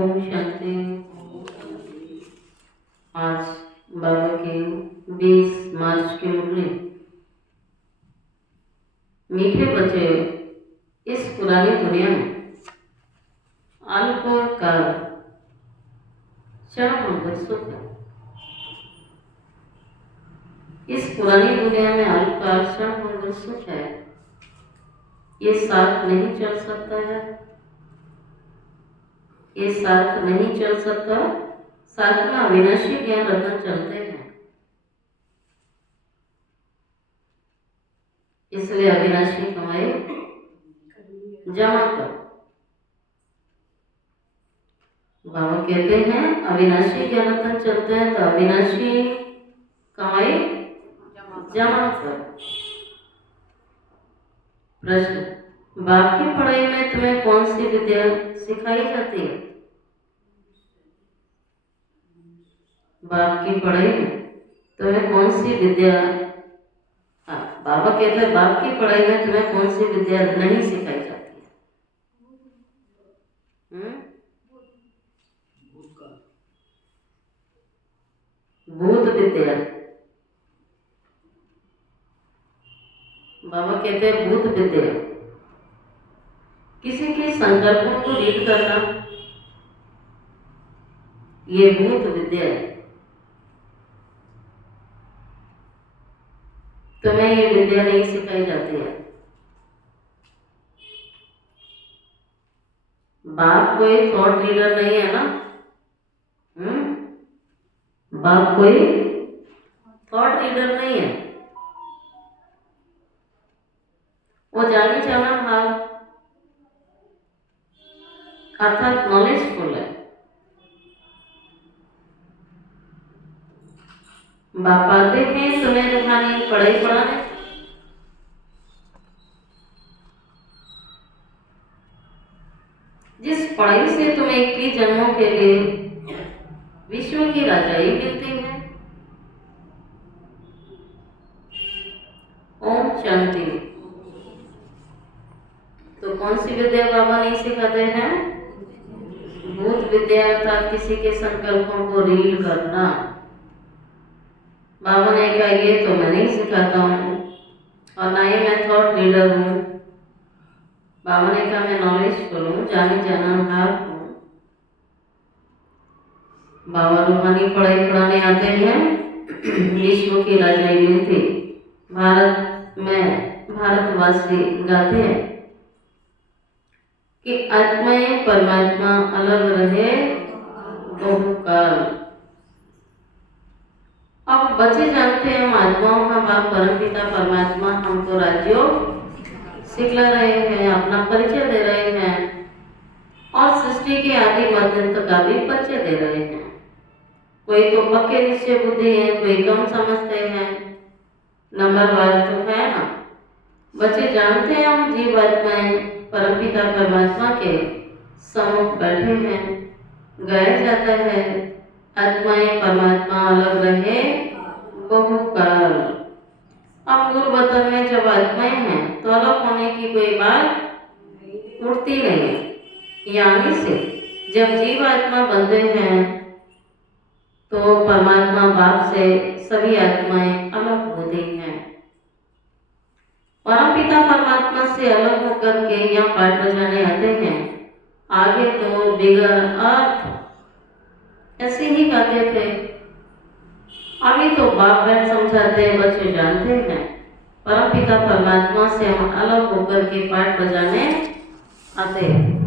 ओम शांति। आज बाबा की 20 मार्च की मुरली। मीठे बच्चे, इस पुरानी दुनिया में अल्पकाल क्षण भंगुर सुख है। इस पुरानी दुनिया में अल्पकाल क्षण भंगुर सुख है। ये साथ नहीं चल सकता है, ये साथ नहीं चल सकता। साथ में अविनाशी ज्ञान रत्न चलते हैं। इसलिए अविनाशी कमाई जमा कर। बाबा कहते हैं अविनाशी ज्ञान रत्न चलते हैं तो अविनाशी कमाई जमा कर। प्रश्न, बाप की पढ़ाई में तुम्हें कौन सी विद्या सिखाई जाती है? बाप की पढ़ाई में तुम्हें कौन सी विद्या, बाबा कहते हैं बाप की पढ़ाई में तुम्हें कौन सी विद्या नहीं सिखाई जाती है? भूत विद्या। बाबा कहते हैं भूत विद्या, किसी के संकल्पों को रीड करना, ये भूत विद्या है। तुम्हें ये विद्या नहीं सिखाई जाती है। बाप कोई थॉट रीडर नहीं है ना। बाप कोई थॉट रीडर नहीं है। वो जानी जाना भाव अर्थात नॉलेजफुल है। बाप आते हैं तुम्हें रूहानी पढ़ाई पढ़ाने। जिस पढ़ाई से तुम्हें 21 जन्मों के लिए विश्व की राजाई मिलती है। ओम शांति। तो कौन सी विद्या बाबा नहीं सिखाते हैं? भूत विद्या अर्थात किसी के संकल्पों को रीड करना। बाबा ने कहा ये तो मैं नहीं सिखाता हूँ और ना ही मैं थॉट रीडर हूँ। बाबा ने कहा मैं नॉलेजफुल हूँ, जाने जाना भाव हूँ। बाबा रूहानी पढ़ाई पढ़ाने आते हैं। विश्व की राजाई मिलती। भारत में भारतवासी गाते हैं कि आत्माएं परमात्मा अलग रहे बहुकाल। अब बच्चे जानते हैं हम आत्माओं का बाप परमपिता परमात्मा हमको राज्यों सिखला रहे हैं, अपना परिचय दे रहे हैं और सृष्टि के आदि मध्यंत का भी परिचय दे रहे हैं। कोई तो पक्के निश्चय बुद्धि है, कोई कम समझते हैं, नंबरवार तो है ना। बच्चे जानते हैं हम जीव आत्माएं परमपिता परमात्मा के सम्मुख बैठे हैं। गाया जाता है आत्माएं परमात्मा अलग रहे बहुकाल। अब मूल वतन में जब आत्माएं हैं तो अलग होने की कोई बात उठती नहीं। यानी से जब जीव आत्मा बनते हैं तो परमात्मा बाप से सभी आत्माएं अलग होती हैं। परमपिता परमात्मा से अलग होकर के यहाँ पाठ बजाने आते हैं। आगे तो बिगर अर्थ ऐसे ही गाते थे। अभी तो बाप बैठ समझाते हैं, बच्चे जानते हैं परमपिता परमात्मा से हम अलग होकर के पाठ बजाने आते हैं।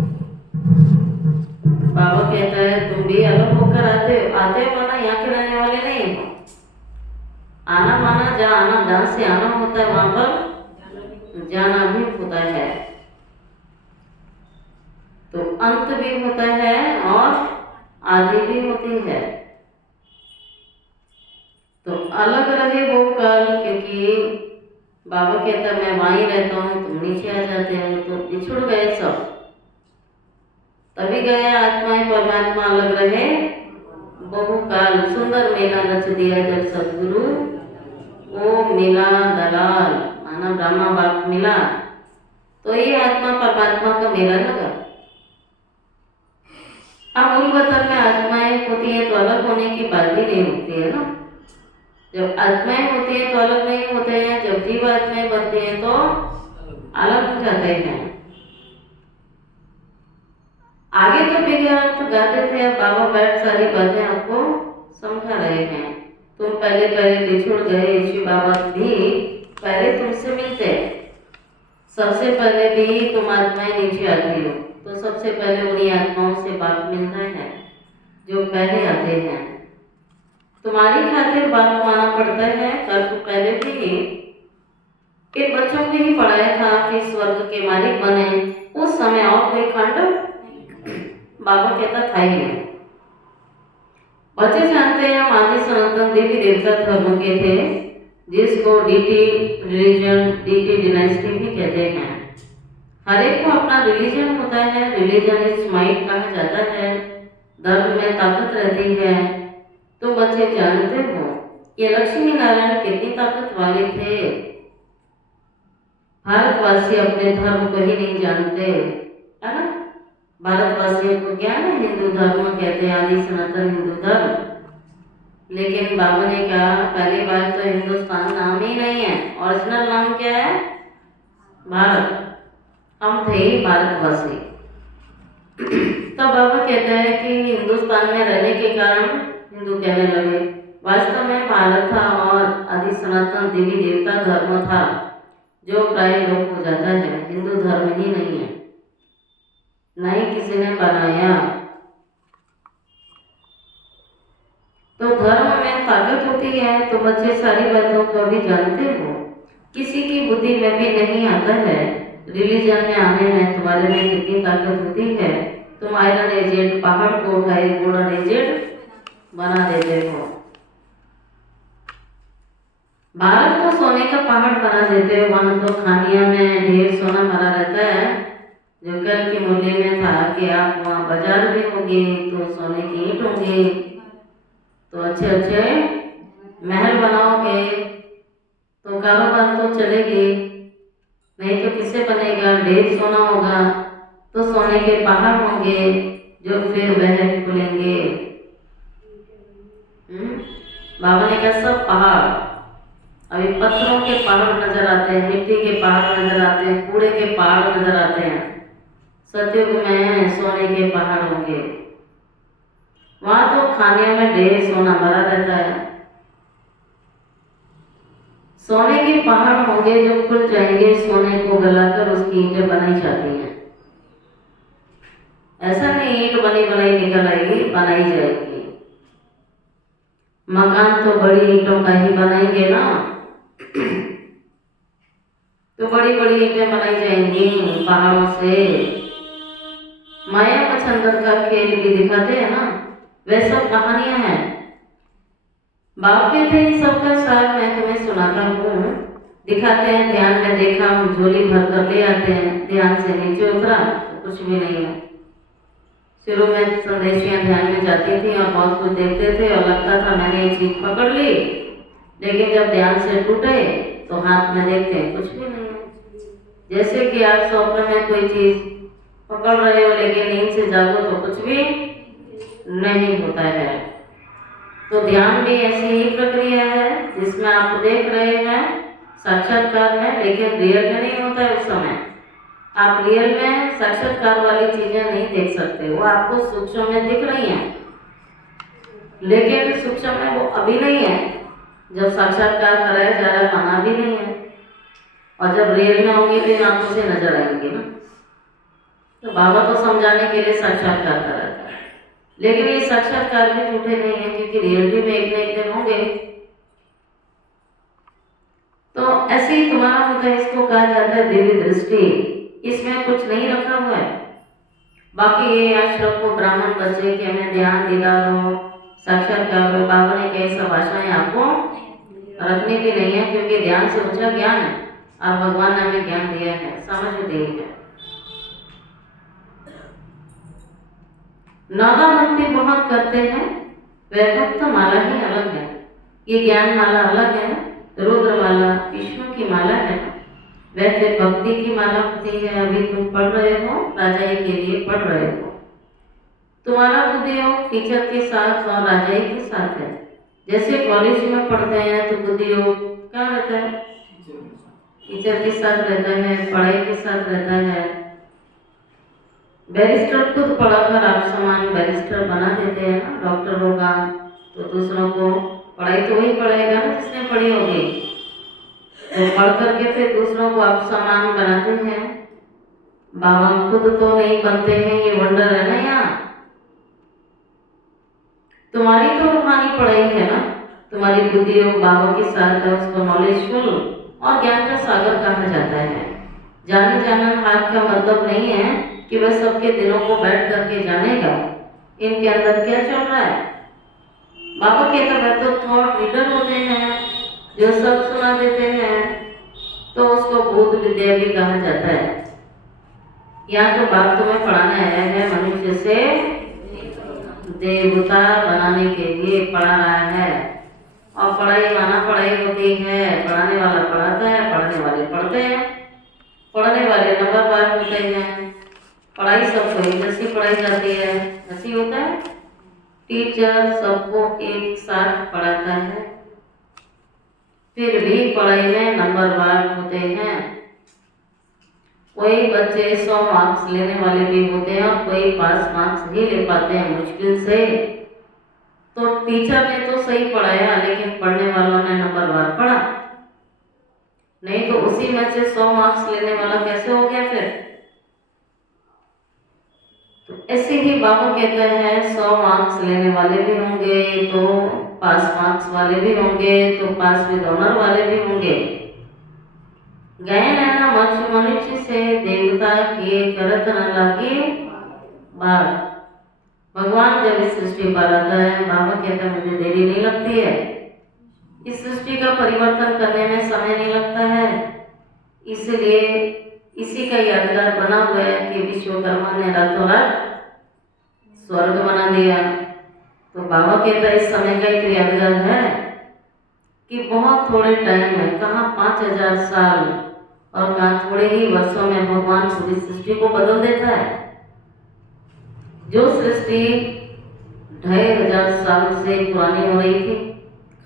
बाबा कहता है तुम भी अलग होकर आते माना यहाँ के रहने वाले नहीं हो। आना माना जहाँ आना, जहाँ से आना होता है वहां पर जाना भी होता है। तो अंत भी होता है और आदि भी होती है। तो अलग रहे वो काल, क्योंकि बाबा कहता मैं वहीं रहता हूँ, तुम नीचे आ जाते हो तो बिछुड़ गए सब। तभी गया आत्माएं परमात्मा अलग रहे बहुकाल। सुंदर मेला रच दिया जब सदगुरु वो मिला दलाल, माना ब्रह्मा बाप मिला तो ये आत्मा परमात्मा का मेला लगा। अब मूल वतन में आत्माएं होती हैं तो अलग होने की बात भी नहीं होती है ना। जब आत्माएं होती हैं तो अलग नहीं होते हैं, जब जीव आत्माएं बनती हैं तो अलग हो जाते हैं। आगे तो विज्ञान तो गाते थे, अब बाबा बैठ सारी बातें आपको समझा रहे हैं। तुम पहले पहले बिछुड़ गए, यीशु बाबा भी पहले तुमसे मिलते, सबसे पहले भी तुम आत्माएं नीचे आती हो, तो सबसे पहले उन्हीं आत्माओं से बाप मिलना है जो पहले आते हैं। तुम्हारी खातिर बाप को आना पड़ता है। कल तो पहले भी इन बच्चों को ही पढ़ाया था कि स्वर्ग के मालिक बने। उस समय और कोई खंड बाबा कहता था ही नहीं। बच्चे जानते हैं हम आदि सनातन देवी देवता धर्म के थे, जिसको डीटी रिलीजन, डीटी डिनाइस्टी भी कहते हैं। हर एक को अपना रिलीजन होता है। रिलीजन इज माइट कहा जाता है। धर्म में ताकत रहती है। तुम बच्चे जानते हो ये लक्ष्मी नारायण कितनी ताकत वाले थे। भारतवासी अपने धर्म को ही नहीं जानते, है ना। भारतवासियों को ज्ञान है हिंदू धर्म कहते हैं, आदि सनातन हिंदू धर्म। लेकिन बाबा ने कहा पहली बात तो हिंदुस्तान नाम ही नहीं है, ओरिजिनल नाम क्या है? भारत। हम थे ही भारतवासी। तो बाबा कहते हैं कि हिंदुस्तान में रहने के कारण हिंदू कहने लगे। वास्तव में भारत था और आदि सनातन देवी देवता धर्म था, जो प्राय लोप हो जाता है। हिंदू धर्म ही नहीं है, न ही किसी ने बनाया। तो धर्म में ताकत होती है। तो बच्चे सारी बातों को अभी जानते हो। किसी की बुद्धि में भी नहीं आता है रिलीजन में आने में तुम्हारे में कितनी ताकत होती है। तुम आयरन एजेंट पहाड़ को उठाए गोल्डन एजेंट बना देते हो। भारत को सोने का पहाड़ बना देते हो। वहां तो खानिया में ढेर सोना भरा रहता है, जो कल की मुरली में था कि आप वहाँ बाजार भी होंगे तो सोने की ईंट होंगे, तो अच्छे अच्छे महल बनाओगे तो कारोबार तो चलेगी। नहीं तो किससे बनेगा? ढेर सोना होगा तो सोने के पहाड़ होंगे जो फिर वह खुलेंगे। बाबा ने कहा सब पहाड़, अभी पत्थरों के पहाड़ नजर आते हैं, मिट्टी के पहाड़ नजर आते हैं, कूड़े के पहाड़ नजर आते हैं। सतयुग में सोने के पहाड़ होंगे। वहां तो खाने में ढेर सोना भरा रहता है। सोने के पहाड़ होंगे जो खुल जाएंगे, सोने को गलाकर उसकी ईंटें बनाई जाती हैं। ऐसा नहीं ईंट बनी बनाई निकल आएगी, बनाई जाएगी। मकान तो बड़ी ईंटों का ही बनाएंगे ना, तो बड़ी बड़ी ईंटें बनाई जाएंगी पहाड़ों से। माया मच्छंदर का खेल भी दिखाते हैं ना, वे सब कहानियां हैं। बाप के थे इन सबका सार मैं तुम्हें सुनाता हूँ। दिखाते हैं ध्यान में देखा, हम झोली भर कर ले आते हैं। ध्यान से नीचे उतरा तो कुछ भी नहीं है। शुरू में संदेशियां ध्यान में जाती थी और बहुत कुछ देखते थे और लगता था मैंने ये चीज पकड़ ली, लेकिन जब ध्यान से टूटे तो हाथ में देखते हैं कुछ भी नहीं है। जैसे कि आप स्वप्न में कोई चीज पकड़ रहे हो लेकिन नींद से जागो तो कुछ भी नहीं होता है। तो ध्यान भी ऐसी ही प्रक्रिया है जिसमें आप देख रहे हैं साक्षात्कार में, लेकिन रियल में नहीं होता है। उस समय आप रियल में साक्षात्कार वाली चीजें नहीं देख सकते, वो आपको सूक्ष्म में दिख रही हैं, लेकिन सूक्ष्म में वो अभी नहीं है। जब साक्षात्कार कराया जा रहा है माना भी नहीं है, और जब रियल में होंगे तो इन आंखों से नजर आएंगे ना। तो बाबा तो समझाने के लिए साक्षात्कार कराता है, लेकिन ये साक्षात्कार भी झूठे नहीं है, क्योंकि रियलिटी में एक न एक दिन होंगे। तो ऐसे ही तुम्हारा होता है, इसको कहा जाता है दिव्य दृष्टि। इसमें कुछ नहीं रखा हुआ है। बाकी ये आश्रम को ब्राह्मण बच्चे के हमें ध्यान दिला दो, साक्षात्कार हो, बाबा ने कई सब आशाएं आपको रखनी भी नहीं है, क्योंकि ध्यान से ऊंचा ज्ञान है और भगवान ने हमें ज्ञान दिया है, समझ दी है। नादा भक्ति बहुत करते हैं, वैभक्त माला ही अलग है। ये ज्ञान माला अलग है, रुद्र माला विष्णु की माला है, वैसे भक्ति की माला होती है। अभी तुम पढ़ रहे हो, राजा के लिए पढ़ रहे हो। तुम्हारा बुद्धियोग टीचर के साथ और राजाई के साथ है। जैसे कॉलेज में पढ़ते हैं तो बुद्धियोग क्या रहता है, टीचर के साथ रहता है, पढ़ाई के साथ रहता है। बैरिस्टर खुद पढ़ाकर आप समान बैरिस्टर बना देते हैं ना। डॉक्टर होगा तो दूसरों को पढ़ाई तो वही पढ़ाएगा ना जिसने पढ़ी होगी, तो पढ़ करके फिर दूसरों को आप समान बनाते हैं। बाबा खुद तो नहीं बनते हैं, ये वंडर है ना। यहाँ तुम्हारी तो रूहानी पढ़ाई है ना, तुम्हारी बुद्धि और बाबा के साथ है, उसको नॉलेजफुल और ज्ञान का सागर कहा जाता है। जाने जाननहार का मतलब नहीं है कि वह सबके दिलों को बैठ करके जानेगा इनके अंदर क्या चल रहा है। बाबा कहता है तो थॉट रीडर होते हैं जो सब सुना देते हैं, तो उसको भूत विद्या भी कहा जाता है। यहाँ तो बाप तुम्हें पढ़ाने आया है, मनुष्य से देवता बनाने के लिए पढ़ा रहा है। और पढ़ाई माना पढ़ाई होती है, पढ़ाने वाला पढ़ाता है, पढ़ने वाले पढ़ते हैं, पढ़ने वाले नंबर बार होते हैं। पढ़ाई सबको एक जैसी पढ़ाई जाती है, ऐसी होता है। टीचर सबको एक साथ पढ़ाता है, फिर भी पढ़ाई में नंबर बार होते हैं। कोई बच्चे 100 मार्क्स लेने वाले भी होते हैं और कोई 5 मार्क्स ही ले पाते हैं मुश्किल से। तो टीचर ने तो सही पढ़ाया, लेकिन पढ़ने वालों ने नंबर बार पढ़ा, नहीं तो उसी में से 100 मार्क्स लेने वाला कैसे हो गया फिर। तो ऐसे ही बाबा कहते हैं 100 मार्क्स लेने वाले भी होंगे तो 5 मार्क्स वाले भी होंगे, तो पास विद ऑनर वाले भी होंगे। गए नैना मनुष्य से देवता किए करत न लागे बात। भगवान जब इस सृष्टि पर आता है, बाबा कहता है मुझे देरी नहीं लगती है, इस सृष्टि का परिवर्तन करने में समय नहीं लगता है। इसलिए इसी का यादगार बना हुआ है कि विश्वकर्मा ने रातों रात स्वर्ग बना दिया। तो बाबा कहता है इस समय का एक यादगार है कि बहुत थोड़े टाइम में, कहाँ 5000 साल और कहाँ थोड़े ही वर्षों में भगवान पूरी सृष्टि को बदल देता है। जो सृष्टि 2500 साल से पुरानी हो रही थी,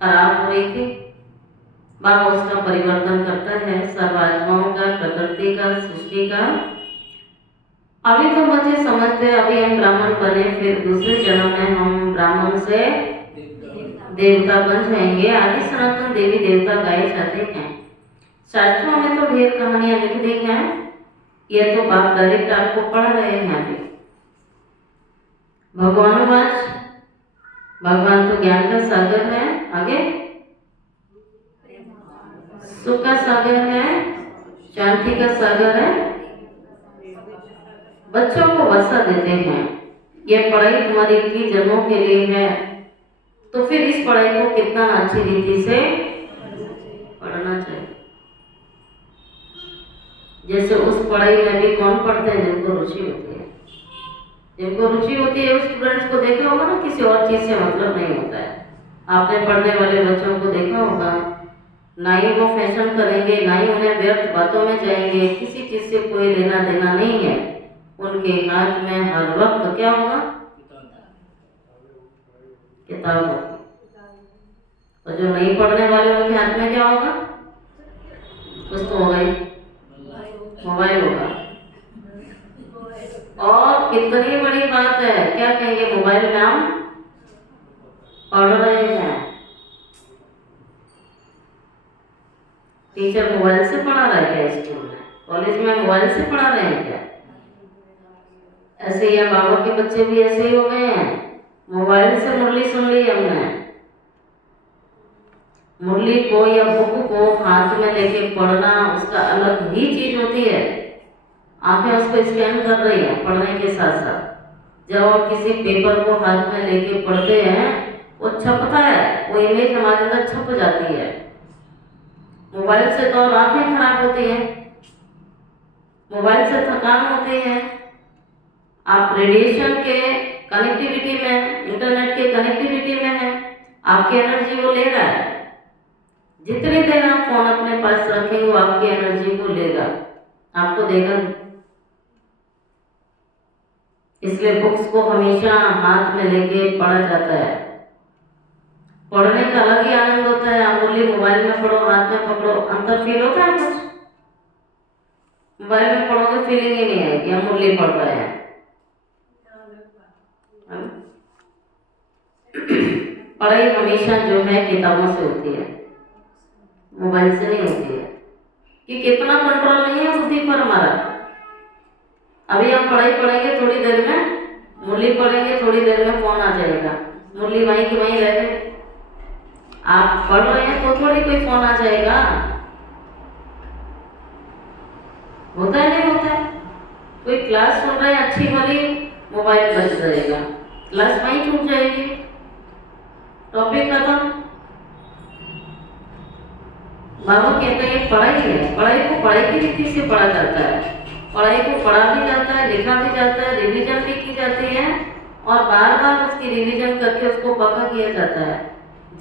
खराब हो रही थी, बाबा उसका परिवर्तन करता है, सब आत्माओं का, प्रकृति का, सृष्टि का। अभी तो बच्चे समझते अभी हम ब्राह्मण बने, फिर दूसरे जन्म में हम ब्राह्मण से देवता बन जाएंगे। आदि सनातन देवी देवता गाए जाते हैं। शास्त्रों में तो ढेर कहानियां लिख दी हैं, ये तो बाप डायरेक्ट आपको पढ़ रहे हैं। अभी भगवानुवाच, भगवान तो ज्ञान का सागर है, आगे सुख का सागर है, शांति का सागर है, बच्चों को वर्षा देते हैं। यह पढ़ाई तुम्हारी 21 जन्मों के लिए है, तो फिर इस पढ़ाई को कितना अच्छी रीति से पढ़ना चाहिए। जैसे उस पढ़ाई में भी कौन पढ़ते हैं जिनको रुचि होती है। जिनको रुचि होती है उस स्टूडेंट्स को देखा होगा ना, किसी और चीज से मतलब नहीं होता है। आपने पढ़ने वाले बच्चों को देखा होगा, ना ही वो फैशन करेंगे, ना ही उन्हें व्यर्थ बातों में जाएंगे, किसी चीज से कोई लेना देना नहीं है। उनके हाथ में हर वक्त क्या होगा, किताब होगी। और जो नहीं पढ़ने वाले उनके हाथ में क्या होगा, कुछ तो होगा ही, मोबाइल होगा। और कितनी बड़ी बात है, क्या कहेंगे, मोबाइल में हम पढ़ रहे हैं। टीचर मोबाइल से पढ़ा रहा है क्या, स्कूल में कॉलेज में मोबाइल से पढ़ा रहे हैं क्या। ऐसे ही बाबा के बच्चे भी ऐसे ही हो गए हैं, मोबाइल से मुरली सुन ली हमने। मुरली को या बुक को हाथ में लेके पढ़ना उसका अलग ही चीज होती है। आंखें उसको स्कैन कर रही है पढ़ने के साथ साथ। जब हम किसी पेपर को हाथ में लेके पढ़ते हैं, वो छपता है, वो इमेज हमारे अंदर छप जाती है। मोबाइल से तो और आंखें खराब होती हैं, मोबाइल से थकान होती है। आप रेडिएशन के कनेक्टिविटी में, इंटरनेट के कनेक्टिविटी में है, आपकी एनर्जी वो ले रहा है। जितनी देर आप फोन अपने पास रखेंगे वो आपकी एनर्जी को लेगा, आपको देगा। इसलिए बुक्स को हमेशा हाथ में लेके पढ़ा जाता है। पढ़ने का अलग ही आनंद होता है। आप बोलिए मोबाइल में पढ़ो, हाथ में पकड़ो, अंतर फील होता है कुछ? मोबाइल में पढ़ोगे फीलिंग ही नहीं आएगी, हम मुरली पढ़ रहे हैं। पढ़ाई हमेशा जो है किताबों से होती है, मोबाइल से नहीं होती है। कि कितना कंट्रोल नहीं है बुद्धि पर हमारा। अभी हम पढ़ाई पढ़ेंगे, थोड़ी देर में मुरली पढ़ेंगे, थोड़ी देर में फोन आ जाएगा, मुरली वहीं की वहीं रह गई। आप पढ़ रहे हैं तो थोड़ी कोई फोन आ जाएगा, होता है नहीं होता है? कोई क्लास सुन रहे हैं अच्छी भली, मोबाइल बज जाएगा, क्लास वहीं छूट जाएगी, टॉपिक खत्म। बाबा कहते हैं पढ़ाई है, पढ़ाई को पढ़ाई की रीति से पढ़ा जाता है, पढ़ाई को पढ़ा भी जाता है, लिखा भी जाता है, रिवीजन भी की जाती है और बार बार उसकी रिवीजन करके उसको पक्का किया जाता है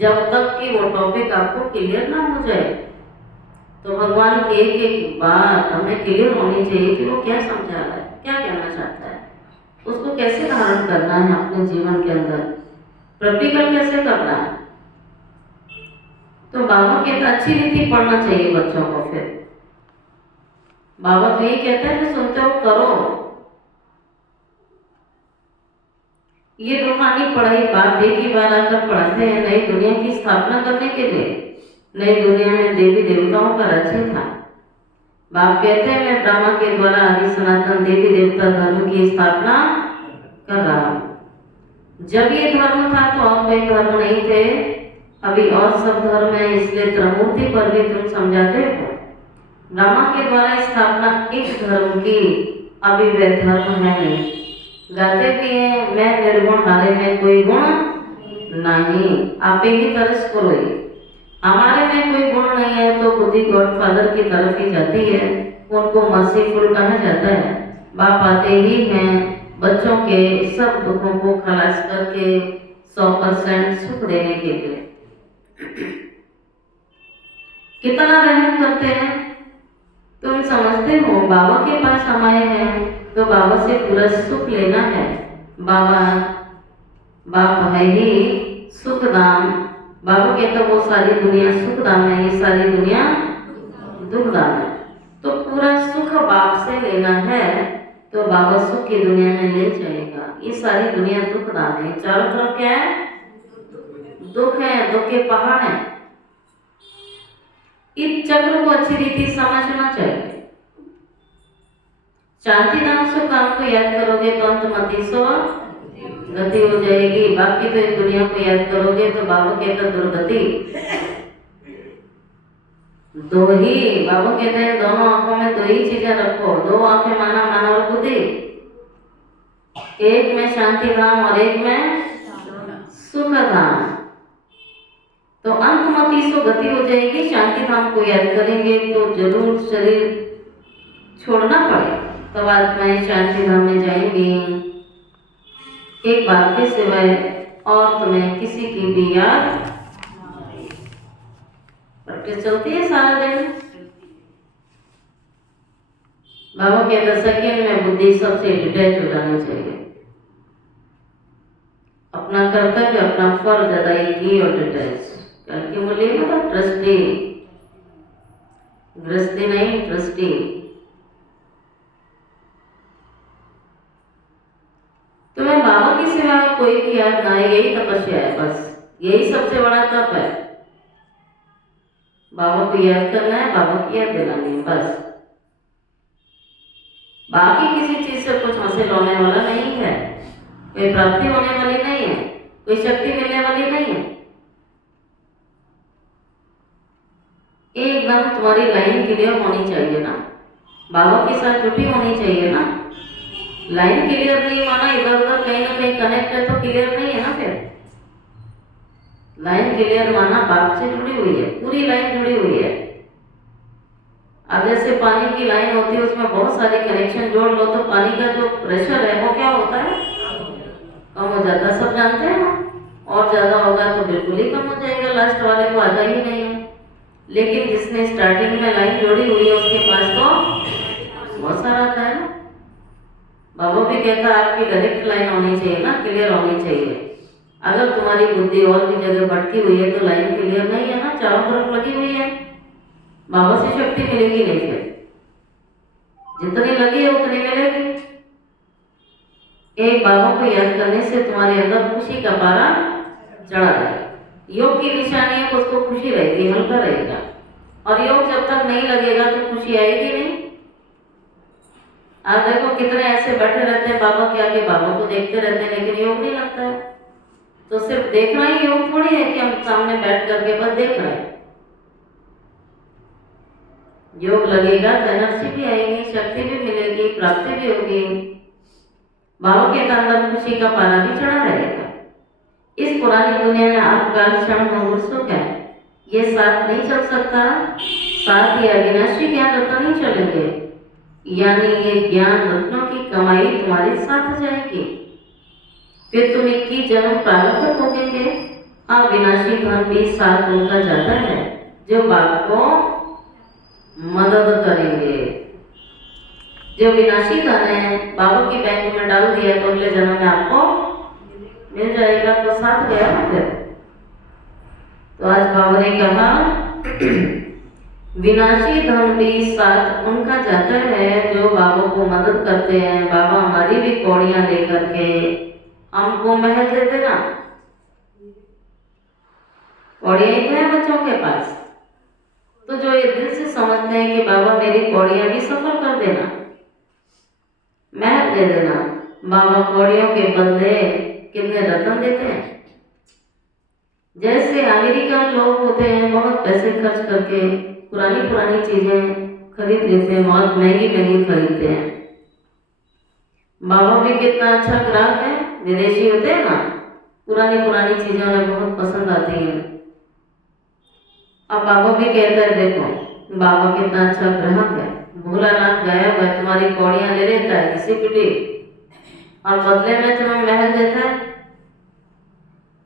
जब तक कि वो टॉपिक आपको क्लियर ना हो जाए। तो भगवान की एक एक बात हमें क्लियर होनी चाहिए कि वो क्या समझा रहा है, क्या कहना चाहता है, उसको कैसे धारण करना है अपने जीवन के अंदर, प्रैक्टिकल कैसे करना है। तो बाबा कहते अच्छी रीति पढ़ना चाहिए बच्चों को। फिर बाबा तो यही कहते हैं जो सुनते हो करो। ये रूहानी पढ़ाई बाप बेटी बार आकर पढ़ाते हैं नई दुनिया की स्थापना करने के लिए। नई दुनिया में देवी देवताओं का राज्य था। बाप कहते हैं मैं ब्रह्मा के द्वारा आदि सनातन देवी देवता धर्म की स्थापना कर रहा हूँ। जब ये धर्म था तो और कोई धर्म नहीं थे, अभी और सब धर्म है, इसलिए त्रिमूर्ति पर भी तुम समझाते हो। ब्रह्मा के द्वारा स्थापना एक धर्म की, अभी वह धर्म है नहीं। गाते भी हैं मैं निर्गुण, हारे में कोई गुण नहीं, आप ही तरस करो। हमारे में कोई गुण नहीं है तो बुद्धि गॉडफादर की तरफ ही जाती है, उनको मर्सीफुल कहा जाता है। बाप आते ही हैं बच्चों के सब दुखों को खलास करके 100% सुख देने के लिए। कितना रहम करते हैं तुम समझते हो। बाबा के पास हम आए हैं तो बाबा से पूरा सुख लेना है। बाप है ही सुखदाम। बाबा कहता वो सारी दुनिया सुखदाम है, ये सारी दुनिया दुखदाम है। तो पूरा सुख बाप से लेना है तो बाबा सुख की दुनिया में ले जाएगा। ये सारी दुनिया दुखदाम है, चारों तरफ क्या है? दुख है, दुख के पहाड़ हैं। इस चक्र को अच्छी रीति समझना चाहिए। शांति नाम सुख नाम को याद करोगे तो अंतमति सो गति हो जाएगी। बाकी तो इस दुनिया को याद करोगे तो बाबा कहता दुर्गति। दो ही बाबा कहते हैं दोनों आंखों में दो ही चीजें रखो, दो आंखें माना मन और बुद्धि, एक में शांति धाम और एक में सुख धाम। तो अंतमति सो गति हो जाएगी। शांति धाम को याद करेंगे तो जरूर शरीर छोड़ना पड़ेगा, तब आत्माएं शांति धाम में जाएंगी। एक बात के सिवाय और तुम्हें किसी की भी याद प्रैक्टिस चलती है सारा दिन। बाबा के 10 सेकेंड में बुद्धि सबसे डिटैच हो जानी चाहिए। अपना कर्तव्य, अपना फर्ज अदाई की और डिटैच। कल की मुरली में तो ट्रस्टी, गृहस्थी नहीं ट्रस्टी। तुम्हें बाबा की सिवा कोई की याद ना है, यही तपस्या है, बस यही सबसे बड़ा तप है। बाबा को याद करना है, बाबा की याद दिलानी है, बस। बाकी किसी चीज से कुछ हासिल होने वाला नहीं है, कोई प्राप्ति होने वाली नहीं है, कोई शक्ति मिलने वाली नहीं है। एकदम तुम्हारी लाइन क्लियर होनी चाहिए ना, बाबा के साथ जुटी होनी चाहिए ना। लाइन क्लियर नहीं माना, इधर उधर कहीं ना कहीं कनेक्ट है तो क्लियर नहीं है ना। फिर लाइन क्लियर माना बाप से जुड़ी हुई है, पूरी लाइन जुड़ी हुई है। अब जैसे पानी की लाइन होती है, उसमें बहुत सारे कनेक्शन जोड़ लो तो पानी का जो प्रेशर है वो क्या होता है? कम हो जाता है, सब जानते हैं ना। और ज्यादा होगा तो बिल्कुल ही कम हो जाएगा, लास्ट वाले को आता ही नहीं है। लेकिन जिसने स्टार्टिंग में लाइन जोड़ी हुई है उसके पास तो बहुत सारा आता है ना। बाबा भी कहता है आपकी डायरेक्ट लाइन होनी चाहिए ना, क्लियर होनी चाहिए। अगर तुम्हारी बुद्धि और भी जगह भटकी हुई है तो लाइन क्लियर नहीं है ना, चारों तरफ लगी हुई है, बाबा से शक्ति मिलेगी नहीं। फिर जितनी लगी है उतनी मिलेगी। एक बाबा को याद करने से तुम्हारे अंदर खुशी का पारा चढ़ा है। योग की निशानी है, उसको खुशी रहेगी, हल्का रहेगा। और योग जब तक नहीं लगेगा तो खुशी आएगी नहीं। आप देखो कितने ऐसे बैठे रहते हैं बाबा के आगे, बाबा को देखते रहते हैं लेकिन योग नहीं लगता है। तो सिर्फ देखना ही योग थोड़ी है कि हम सामने बैठ करके बस देख रहे हैं। योग लगेगा तो एनर्जी भी आएगी, शक्ति भी मिलेगी, प्राप्ति भी होगी, बाबा के अंदर खुशी का पारा भी चढ़ा रहेगा। इस पुरानी दुनिया में अल्पकाल क्षण और सुख है, ये साथ नहीं चल सकता। साथ ही अविनाशी ज्ञान रत्न नहीं चलेंगे, यानी ये ज्ञान रत्नों की कमाई तुम्हारे साथ जाएगी। फिर तुम 21 जन्म प्रारब्ध भोगेंगे। अविनाशी धन भी साथ उनका जाता है जो बाप को मदद करेंगे। जो विनाशी धन है बाबा की बैंक में डाल दिया तो अगले जन्म में आपको मिल जाएगा, तो साथ गया ना फिर। तो आज बाबा ने कहा विनाशी धन भी साथ उनका जाता है जो बाबा को मदद करते हैं। बाबा हमारी भी कौड़ियां लेकर के हमको महल दे देना। कौड़ियां ही तो है बच्चों के पास, तो जो ये दिल से समझते हैं कि बाबा मेरी कौड़ियां भी सफल कर देना, महल दे देना। बाबा कौड़ियों के बदले कितने रत्न देते हैं। जैसे अमेरिकन लोग होते हैं, बहुत पैसे खर्च करके पुरानी चीजें खरीद लेते हैं, बहुत महंगी खरीदते हैं। बाबा भी कितना अच्छा ग्राहक है। विदेशी होते हैं ना, पुरानी चीजें उन्हें बहुत पसंद आती हैं। अब बाबा भी कहता है देखो बाबा कितना अच्छा ग्राहक है। भोलानाथ गया हुआ तुम्हारी कौड़ियां ले लेता है किसी पिटी, और बदले में तुम्हें महल देता है।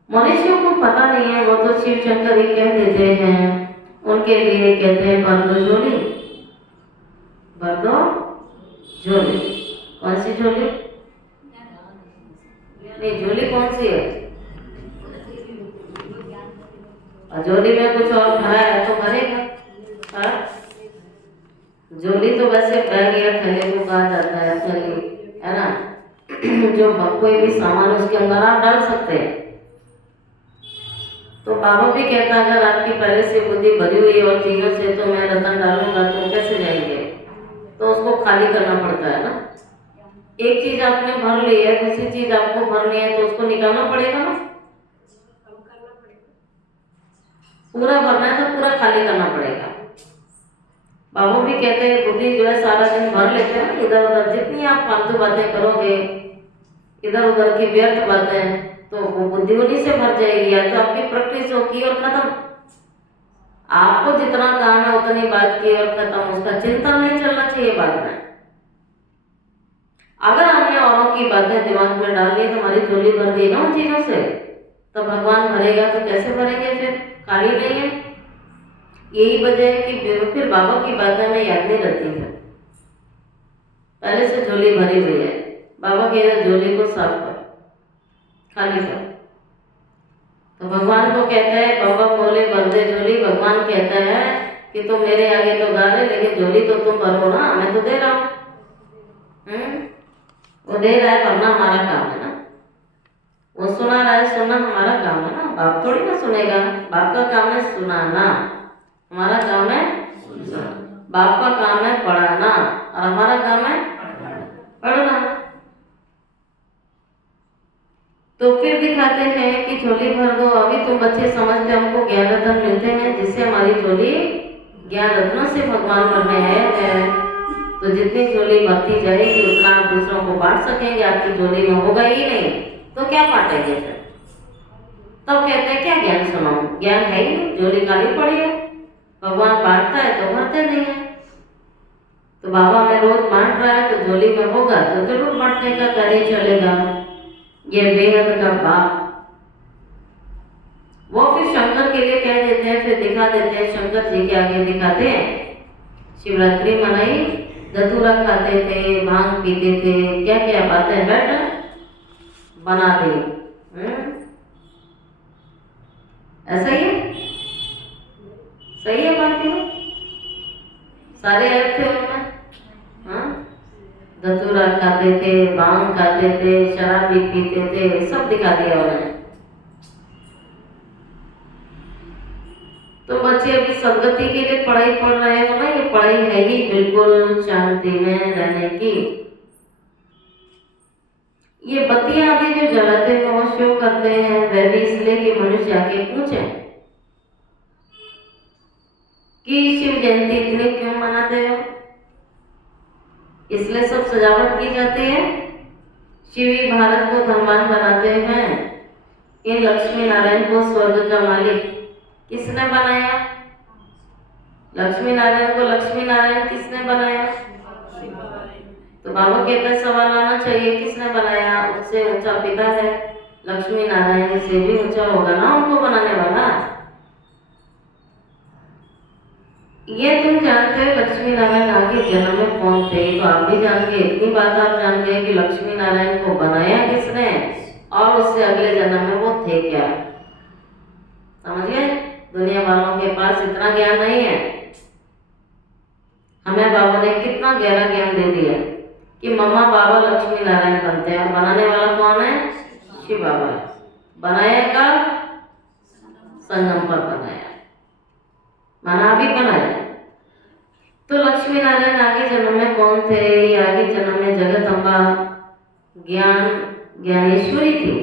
मनुष्यों को पता नहीं है, वो तो शिव शंकर ही कह देते हैं। उनके लिए कहते हैं भर दो झोली, भर दो झोली। कौन सी झोली? नहीं, झोली कौन सी है? झोली में कुछ और भरा है तो भरेगा। झोली तो वैसे बैग या थैले को कहा जाता है, थैली है ना, जो कोई भी सामान उसके अंदर आप डाल सकते हैं। तो बाबा भी कहता है अगर आपकी पहले से बुद्धि भरी हुई और चीजों से तो मैं रतन डालूंगा तो कैसे जाएंगे, तो उसको खाली करना पड़ता है ना। एक चीज आपने भर ली है, दूसरी चीज आपको भरनी है तो उसको निकालना पड़ेगा ना। पूरा भरना है तो पूरा खाली करना पड़ेगा। बाबा भी कहते हैं बुद्धि जो है सारा दिन भर लेते हैं ना इधर उधर। जितनी आप फालतू बातें करोगे, इधर उधर की व्यर्थ बातें, तो वो बुद्धि उन्हीं से भर जाएगी। या तो आपकी प्रैक्टिस होगी और खत्म। आपको जितना काम है उतनी बात की और खत्म, उसका चिंतन नहीं चलना चाहिए बाद में। अगर हमने औरों की बातें दिमाग में डाल ली तो हमारी झोली भर गई ना उन चीजों से, तो भगवान भरेगा तो कैसे भरेंगे? फिर खाली नहीं है। यही वजह है कि फिर बाबा की बातें में याद नहीं रहती है, पहले से झोली भरी हुई है। बाबा के झोली को साफ कर, खाली कर। तो भगवान को कहता है बाबा बोले भर दे झोली। भगवान कहता है कि तुम मेरे आगे तो गा रहे, लेकिन झोली तो तुम भरो ना, मैं तो दे रहा हूँ। वो दे रहा है, भरना हमारा काम है ना। वो सुना रहा है, सुनना हमारा काम है ना। बाप थोड़ी ना सुनेगा, बाप का काम है सुनाना, हमारा काम है बाप का काम है पढ़ाना, और हमारा काम है पढ़ना। तो फिर दिखाते हैं कि झोली भर दो। अभी तुम बच्चे समझते हमको ज्ञान रत्न मिलते हैं जिससे हमारी झोली ज्ञान रत्नों से भगवान भरने हैं। तो जितनी झोली भरती जाएगी उतना आप दूसरों को बांट सकेंगे। आपकी झोली में होगा ही नहीं तो क्या बांटेंगे फिर? तब कहते हैं क्या ज्ञान सुनाऊं, ज्ञान है ही नहीं, झोली खाली पड़ी है। भगवान बांटता है तो भरते नहीं है। तो बाबा में रोज बांट रहा है तो झोली में होगा तो जरूर बांटने का कार्य चलेगा। ये बेहद का बाप वो फिर शंकर के लिए कह देते हैं, फिर दिखा देते हैं, शंकर जी के आगे दिखाते हैं। शिवरात्रि मनाई धतूरा खाते थे, भांग पीते थे, क्या क्या बातें बैठ बना दी। ऐसा ही है, सही है बात ये, सारे ऐप थे उनमें। हाँ, धतूरा खाते थे, भांग खाते थे, शराब भी पीते थे, सब दिखा दिया उन्होंने। तो बच्चे अभी संगति के लिए पढ़ाई पढ़ रहे हो ना, ये पढ़ाई है ही बिल्कुल शांति में रहने की। ये बत्तियां आदि जो जलाते हैं वो शो करते हैं, वह भी इसलिए कि मनुष्य आके पूछे कि शिव जयंती इतनी क्यों मनाते हो, इसलिए सब सजावट की जाती है। शिव ही भारत को धनवान बनाते हैं। इन लक्ष्मी नारायण को स्वर्ग का मालिक किसने बनाया? लक्ष्मी नारायण को लक्ष्मी नारायण किसने बनाया? तो बाबा कहते हैं सवाल आना चाहिए, किसने बनाया? उससे ऊंचा पिता है, लक्ष्मी नारायण से भी ऊंचा होगा ना उनको बनाने वाला। ये तुम जानते हो लक्ष्मी नारायण आगे जन्म में कौन थे? तो आप भी जान गए, इतनी बात आप जान गए कि लक्ष्मी नारायण को बनाया किसने और उससे अगले जन्म में वो थे क्या। समझिए, दुनिया वालों के पास इतना ज्ञान नहीं है। हमें बाबा ने कितना गहरा ज्ञान दे दिया कि मम्मा बाबा लक्ष्मी नारायण बनते हैं और बनाने वाला कौन है? शिव बाबा है। बनाया कब? संगम पर बनाया, मना भी बनाया। तो लक्ष्मी नारायण आगे जन्म में कौन थे? ये आगे जन्म में जगत अम्बा ज्ञानेश्वरी थी,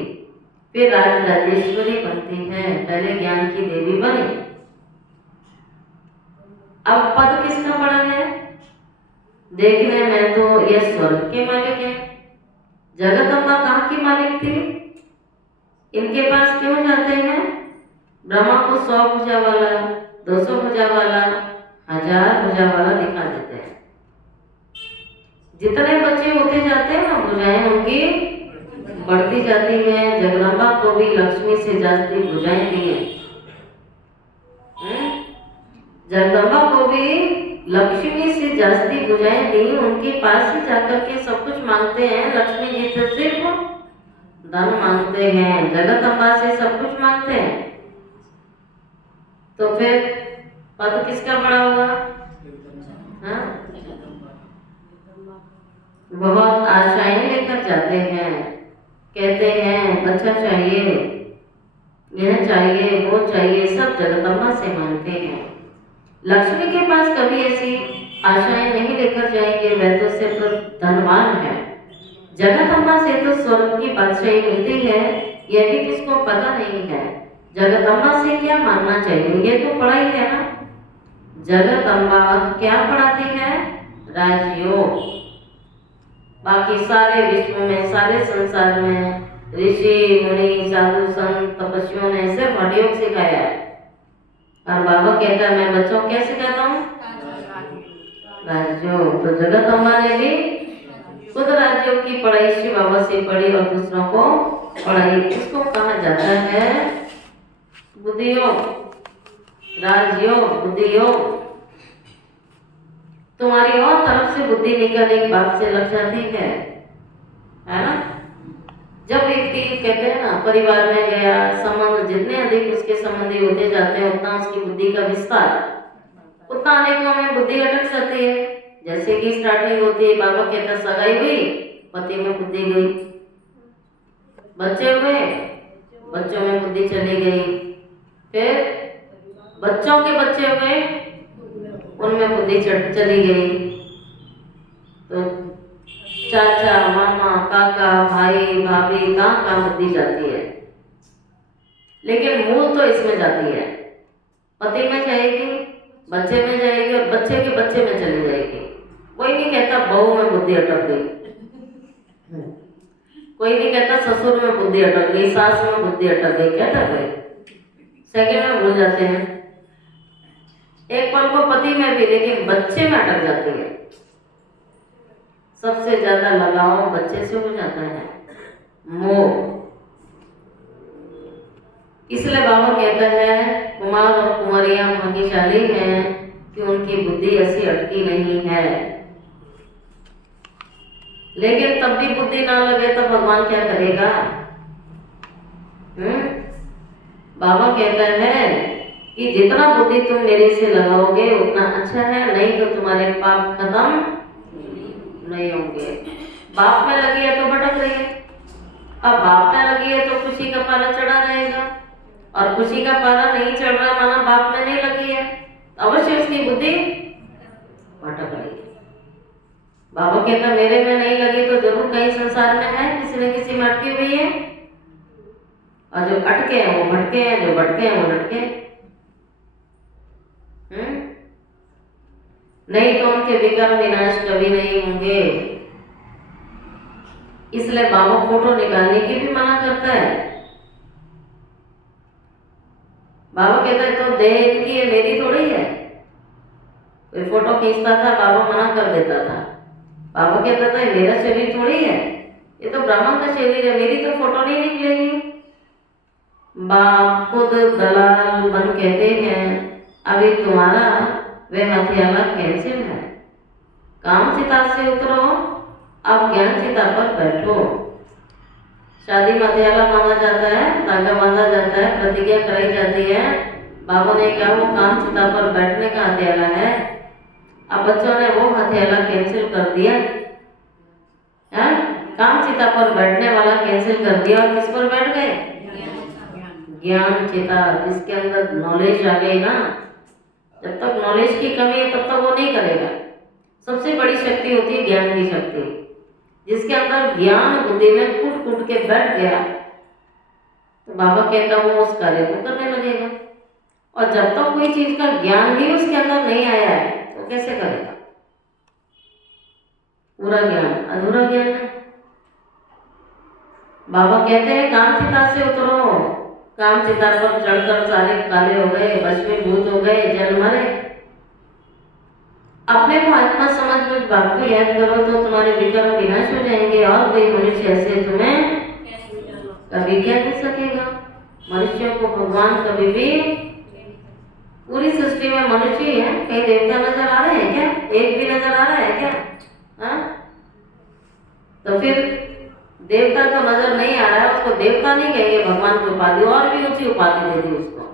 फिर राजेश्वरी बनती है, पहले ज्ञान की देवी बनी। अब पद किसका बड़ा है? देखने में तो यह स्वर्ग के मालिक है। जगत अम्बा कहाँ की मालिक थी? इनके पास क्यों जाते हैं? ब्रह्मा को 100 भुजा वाला, 200 भुजा वाला, 1000 भुजा वाला दिखा देते हैं। जितने बच्चे होते जाते हैं ना, भुजाएं उनकी बढ़ती जाती हैं। जगदम्बा को भी लक्ष्मी से जाती भुजाएं दी हैं। जगदम्बा को भी लक्ष्मी से जास्ती भुजाएं दी, उनके पास ही जाकर के सब कुछ मांगते हैं। लक्ष्मी जी से सिर्फ धन मांगते हैं, जगत अम्बा से सब कुछ मांगते हैं। तो फिर पद किसका बड़ा हुआ? हाँ? बहुत आशाएं लेकर जाते हैं, कहते हैं बच्चा चाहिए, यह चाहिए, वो चाहिए, सब जगदम्बा से मांगते हैं। लक्ष्मी के पास कभी ऐसी आशाएं नहीं लेकर जाएंगे, वह तो सिर्फ धनवान है। जगदम्बा से तो स्वर्ग की बादशाही मिलती है, यह भी किसको पता नहीं है। जगदम्बा से क्या मांगना चाहिए, ये तो पढ़ाई है ना। जगदम्बा क्या पढ़ाती है? राजयोग। बाकी सारे विश्व में, सारे संसार में ऋषि मुनि साधु संत तपस्वियों ने सिर्फ हठयोग सिखाया है। और बाबा कहता है मैं बच्चों को क्या सिखाता हूँ? राजयोग। तो जगत अम्बा ने भी खुद राजयोग की पढ़ाई शिव बाबा से पढ़ी और दूसरों को पढ़ाई। इसको कहा जाता है बुद्धि योग, राजयोग, बुद्धि योग। तुम्हारी और तरफ से बुद्धि निकल एक बात से लग जाती है ना। जब व्यक्ति कहते हैं ना परिवार में गया, संबंध जितने अधिक उसके संबंधी होते जाते हैं उतना उसकी बुद्धि का विस्तार, उतना अनेकों में बुद्धि अटक जाती है। जैसे कि स्टार्टिंग होती है, बाबा कहता सगाई हुई, पति में बुद्धि गई, बच्चे हुए, बच्चों में बुद्धि चली गई, फिर बच्चों के बच्चे हुए, उनमें बुद्धि चली गई। तो चाचा मामा काका भाई भाभी कहाँ कहाँ बुद्धि जाती है, लेकिन मूल तो इसमें जाती है। पति में जाएगी, बच्चे में जाएगी और बच्चे के बच्चे में चली जाएगी। कोई नहीं कहता बहू में बुद्धि अटक गई, कोई नहीं कहता ससुर में बुद्धि अटक गई, सास में बुद्धि अटक गई, क्या अटक गई, सेकंड में भूल जाते हैं। एक पल को पति में भी, लेकिन बच्चे में अटक जाती है। सबसे ज्यादा लगाव बच्चे से हो जाता है, मोह। इसलिए बाबा कहता है कुमार और कुंवरियां भाग्यशाली हैं कि उनकी बुद्धि ऐसी अटकी नहीं है। लेकिन तब भी बुद्धि ना लगे तो भगवान क्या करेगा? बाबा कहता है कि जितना बुद्धि तुम मेरे से लगाओगे उतना अच्छा है, नहीं तो तुम्हारे पाप खत्म नहीं होंगे। बाप में लगी है तो भटक रही है, अब बाप में लगी है तो खुशी का पारा चढ़ा रहेगा, और खुशी का पारा नहीं चढ़ रहा माना बाप में नहीं लगी है, अवश्य उसकी बुद्धि भटक रही है। बाबा कहता मेरे में नहीं लगी तो जरूर कहीं संसार में है, किसी न किसी में अटकी हुई है, और जो अटके हैं वो भटके हैं, जो भटके हैं वो लटके। नहीं तो उनके विकर्म विनाश कभी नहीं होंगे। इसलिए बाबा फोटो निकालने की भी मना करता है। बाबा कहता है तो देह इनकी है, मेरी थोड़ी है। कोई फोटो खींचता था, बाबा मना कर देता था। बाबा कहता था मेरा शरीर थोड़ी है, ये तो ब्राह्मण का शरीर है, मेरी तो फोटो नहीं निकलेगी। बाप खुद दलाल बन कहते हैं अभी तुम्हारा वह हथियाला कैंसिल है, काम चिता से उतरो, अब ज्ञान चिता पर बैठो। शादी में हथियाला बांधा जाता है, धागा बांधा जाता है, प्रतिज्ञा कराई जाती है। बाबा ने कहा वो काम चिता पर बैठने का हथियाला है। अब बच्चों ने वो हथियाला कैंसिल कर दिया, काम चिता पर बैठने वाला कैंसिल कर दिया, और किस पर बैठ गए? ज्ञान चिता, जिसके अंदर नॉलेज आ गई ना। जब तक नॉलेज की कमी है तब तक वो नहीं करेगा। सबसे बड़ी शक्ति होती है ज्ञान की शक्ति। जिसके अंदर ज्ञान बुद्धि में कूट कूट के बैठ गया तो बाबा कहता वो उस कार्य को करने लगेगा। और जब तक कोई चीज का ज्ञान ही उसके अंदर नहीं आया है तो कैसे करेगा? पूरा ज्ञान अधूरा ज्ञान है। बाबा कहते हैं काम चिता से उतरो। काम चिता पर चढ़कर सारे काले हो गए, भस्मीभूत हो गए, जल मरे। अपने को आत्मा समझ में बाप को याद करो तो तुम्हारे विकर्म विनाश हो जाएंगे, और कोई मनुष्य ऐसे तुम्हें कभी कह नहीं सकेगा। मनुष्यों को भगवान कभी भी, पूरी सृष्टि में मनुष्य ही है, कहीं देवता नजर आ रहे हैं क्या? एक भी नजर आ रहा है क्या? तो फिर देवता तो नजर नहीं आ रहा है, उसको देवता नहीं कहेंगे, भगवान की उपाधि और भी ऊंची उपाधि दे दी उसको।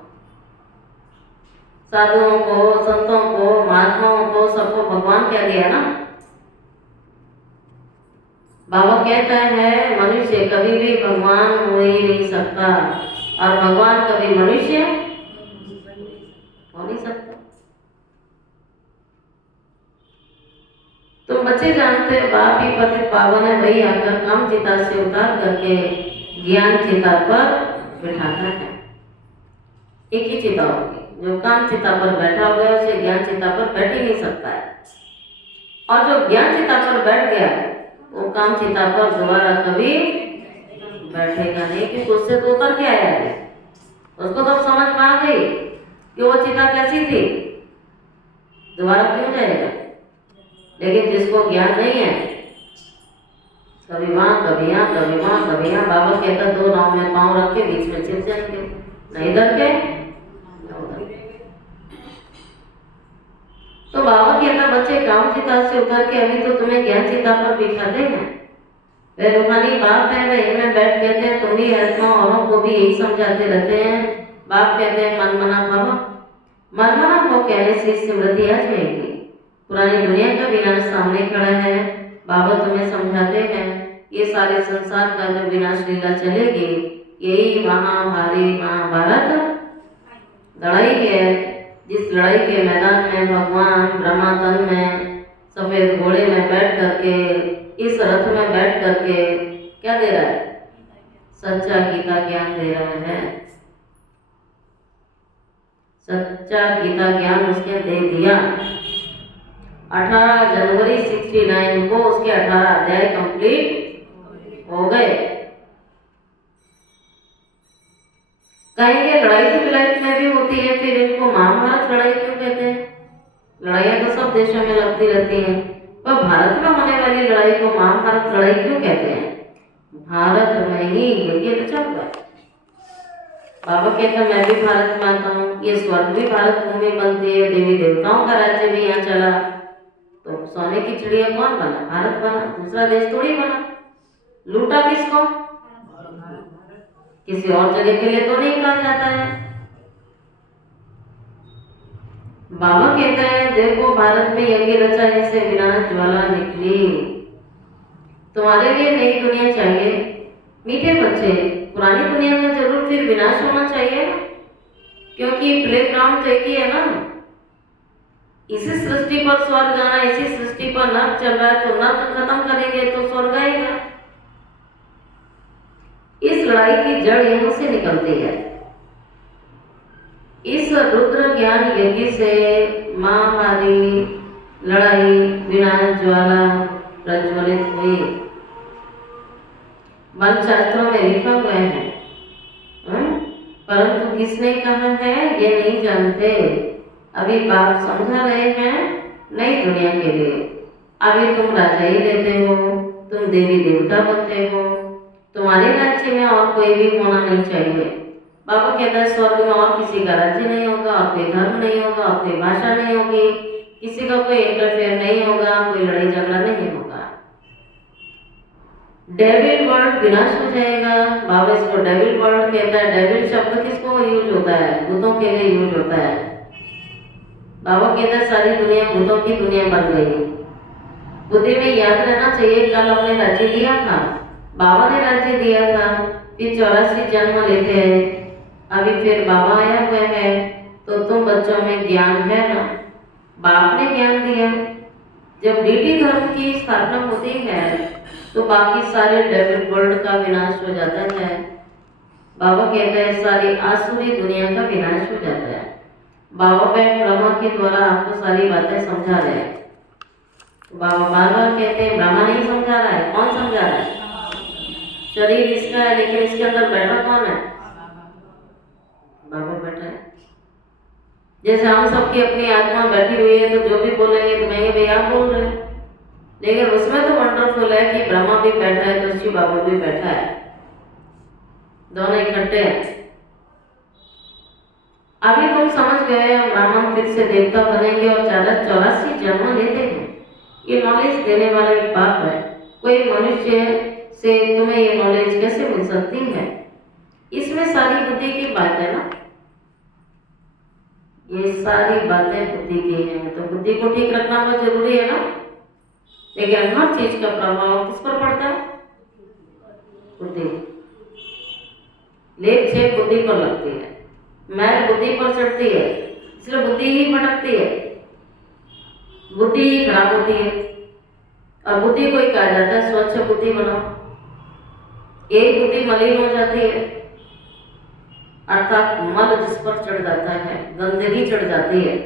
साधुओं को, संतों को, महात्माओं को, सबको भगवान कह दिया ना। बाबा कहता है मनुष्य कभी भी भगवान हो ही नहीं सकता, और भगवान कभी मनुष्य हो नहीं सकता। तुम बच्चे जानते हो बाप ही पतित पावन है, वही आकर काम चिता से उतार करके ज्ञान चिता पर बिठाता है। एक ही चिता होगी, जो काम चिता पर बैठा हो गया उसे ज्ञान चिता पर बैठ ही नहीं सकता है, और जो ज्ञान चिता पर बैठ गया वो काम चिता पर दोबारा कभी बैठेगा नहीं, क्योंकि उससे तो उतर के आया है। उसको तो समझ में आ गई कि वो चिता कैसी थी, दोबारा क्यों जाएगा। लेकिन जिसको ज्ञान नहीं है, कभी वहां कभी यहाँ, कभी वहां कभी यहाँ। बाबा कहता दो नाव में पांव रख के बीच में छिप जाएंगे, न इधर के न उधर के। तो बाबा कहता बच्चे काम चिता से उतर के अभी तो तुम्हें ज्ञान चिता पर बिठाते हैं। वे रूहानी बाप है, वे इनमें बैठ कहते हैं तुम भी आत्मा औरों को भी यही समझाते रहते हैं। बाप कहते हैं मन मना भव, मन मना भव कहने से स्मृति आ जाएगी। पुरानी दुनिया का विनाश सामने खड़ा है। बाबा तुम्हें समझाते हैं ये सारे संसार का जो विनाश लीला चलेगी, यही महाभारी महाभारत लड़ाई है, जिस लड़ाई के मैदान में भगवान ब्रह्मा तन में सफेद घोड़े में बैठ करके, इस रथ में बैठ करके क्या दे रहा है? सच्चा गीता ज्ञान दे रहा है। सच्चा गीता ज्ञान उसने दे दिया। 18 जनवरी 69 को उसके 18 अध्याय कंप्लीट हो गए। कहेंगे लड़ाई तो विलायत में भी होती है, फिर इनको महाभारत लड़ाई क्यों कहते हैं? लड़ाइयाँ तो सब देशों में लगती रहती हैं, पर भारत में होने वाली लड़ाई को महाभारत लड़ाई क्यों कहते हैं? भारत में ही ये रचा हुआ है। बाबा कहता मैं भी भारत में आता हूँ, ये स्वर्ग भी भारत भूमि बनती है, देवी देवताओं का राज्य भी यहाँ चला। तो सोने की चिड़िया कौन बना? भारत बना, दूसरा देश थोड़ी बना। लूटा किसको? किसी और जगह के लिए तो नहीं कहा जाता है। बाबा कहते हैं देखो भारत में यज्ञ रचाने से विनाश ज्वाला निकली। तुम्हारे लिए नई दुनिया चाहिए मीठे बच्चे, पुरानी दुनिया का जरूर फिर विनाश होना चाहिए ना, क्योंकि प्लेग्राउंड तो एक ही है ना। इसी सृष्टि पर स्वर्ग आना, इसी सृष्टि पर नर्क चल रहा है, तो नर्क खत्म करेंगे तो स्वर्ग आएगा। इस लड़ाई की जड़ यहां से निकलती है। इस रुद्र ज्ञान यज्ञ से महामारी लड़ाई विनाश ज्वाला प्रज्वलित हुई। बल शास्त्रों में लिखा हुआ है, परंतु किसने कहा है ये नहीं जानते। अभी बाप समझा रहे हैं नई दुनिया के लिए। अभी तुम राजा ही लेते हो, तुम देवी देवता बनते हो, तुम्हारे राज्य में और कोई भी होना नहीं चाहिए। बाबा कहता है स्वर्ग में और किसी का राज्य नहीं होगा, और कोई धर्म नहीं होगा, और कोई भाषा नहीं होगी, किसी का कोई इंटरफेयर नहीं होगा, कोई लड़ाई झगड़ा नहीं होगा। डेविल वर्ल्ड विनाश हो जाएगा। बाबा इसको डेविल वर्ल्ड कहता है। डेविल शब्द किसको यूज होता है? भूतों के लिए यूज होता है। बाबा कहता है सारी दुनिया भूतों की दुनिया बन गई। बुद्धि में याद रहना चाहिए कल हमने राज्य लिया था, बाबा ने राज्य दिया था, फिर 84 जन्म लेते हैं, अभी फिर बाबा आया हुआ है, तो तुम बच्चों में ज्ञान है ना, बाप ने ज्ञान दिया। जब डीटी धर्म की स्थापना होती है तो बाकी सारे डेविल वर्ल्ड का विनाश हो जाता है। बाबा कहते हैं सारी आसुरी दुनिया का विनाश हो जाता है। बाबा बहन ब्रह्मा के द्वारा आपको सारी बातें समझा रहे हैं। तो बाबा बार बार कहते हैं ब्रह्मा नहीं समझा रहा है, कौन समझा रहा है? शरीर इसका है, लेकिन इसके अंदर बैठा कौन है? बाबा बैठा है। जैसे हम सबकी अपनी आत्मा बैठी हुई है, तो जो भी बोलेंगे तो कहेंगे भैया आप बोल रहे हैं, लेकिन उसमें तो वंडरफुल है कि ब्रह्मा भी बैठा है तो शिव बाबा भी बैठा है, दोनों इकट्ठे हैं। अभी तुम समझ गए हम ब्राह्मण फिर से देवता बनेंगे और 84 जन्म लेते हैं। ये नॉलेज देने वाला एक बाप है। कोई मनुष्य से तुम्हें ये नॉलेज कैसे मिल सकती है? इसमें सारी बुद्धि की बात है ना, ये सारी बातें बुद्धि की हैं, तो बुद्धि को ठीक रखना बहुत जरूरी है ना। लेकिन हर चीज का प्रभाव किस पर पड़ता है? बुद्धि। लेप छेप बुद्धि पर लगती है, मैल बुद्धि पर चढ़ती है, इसलिए बुद्धि ही भटकती है, बुद्धि ही खराब होती है। और बुद्धि को ही कहा जाता है स्वच्छ बुद्धि बनाओ। एक बुद्धि मलिन हो जाती है, अर्थात मल जिस पर चढ़ जाता है, गंदगी चढ़ जाती है।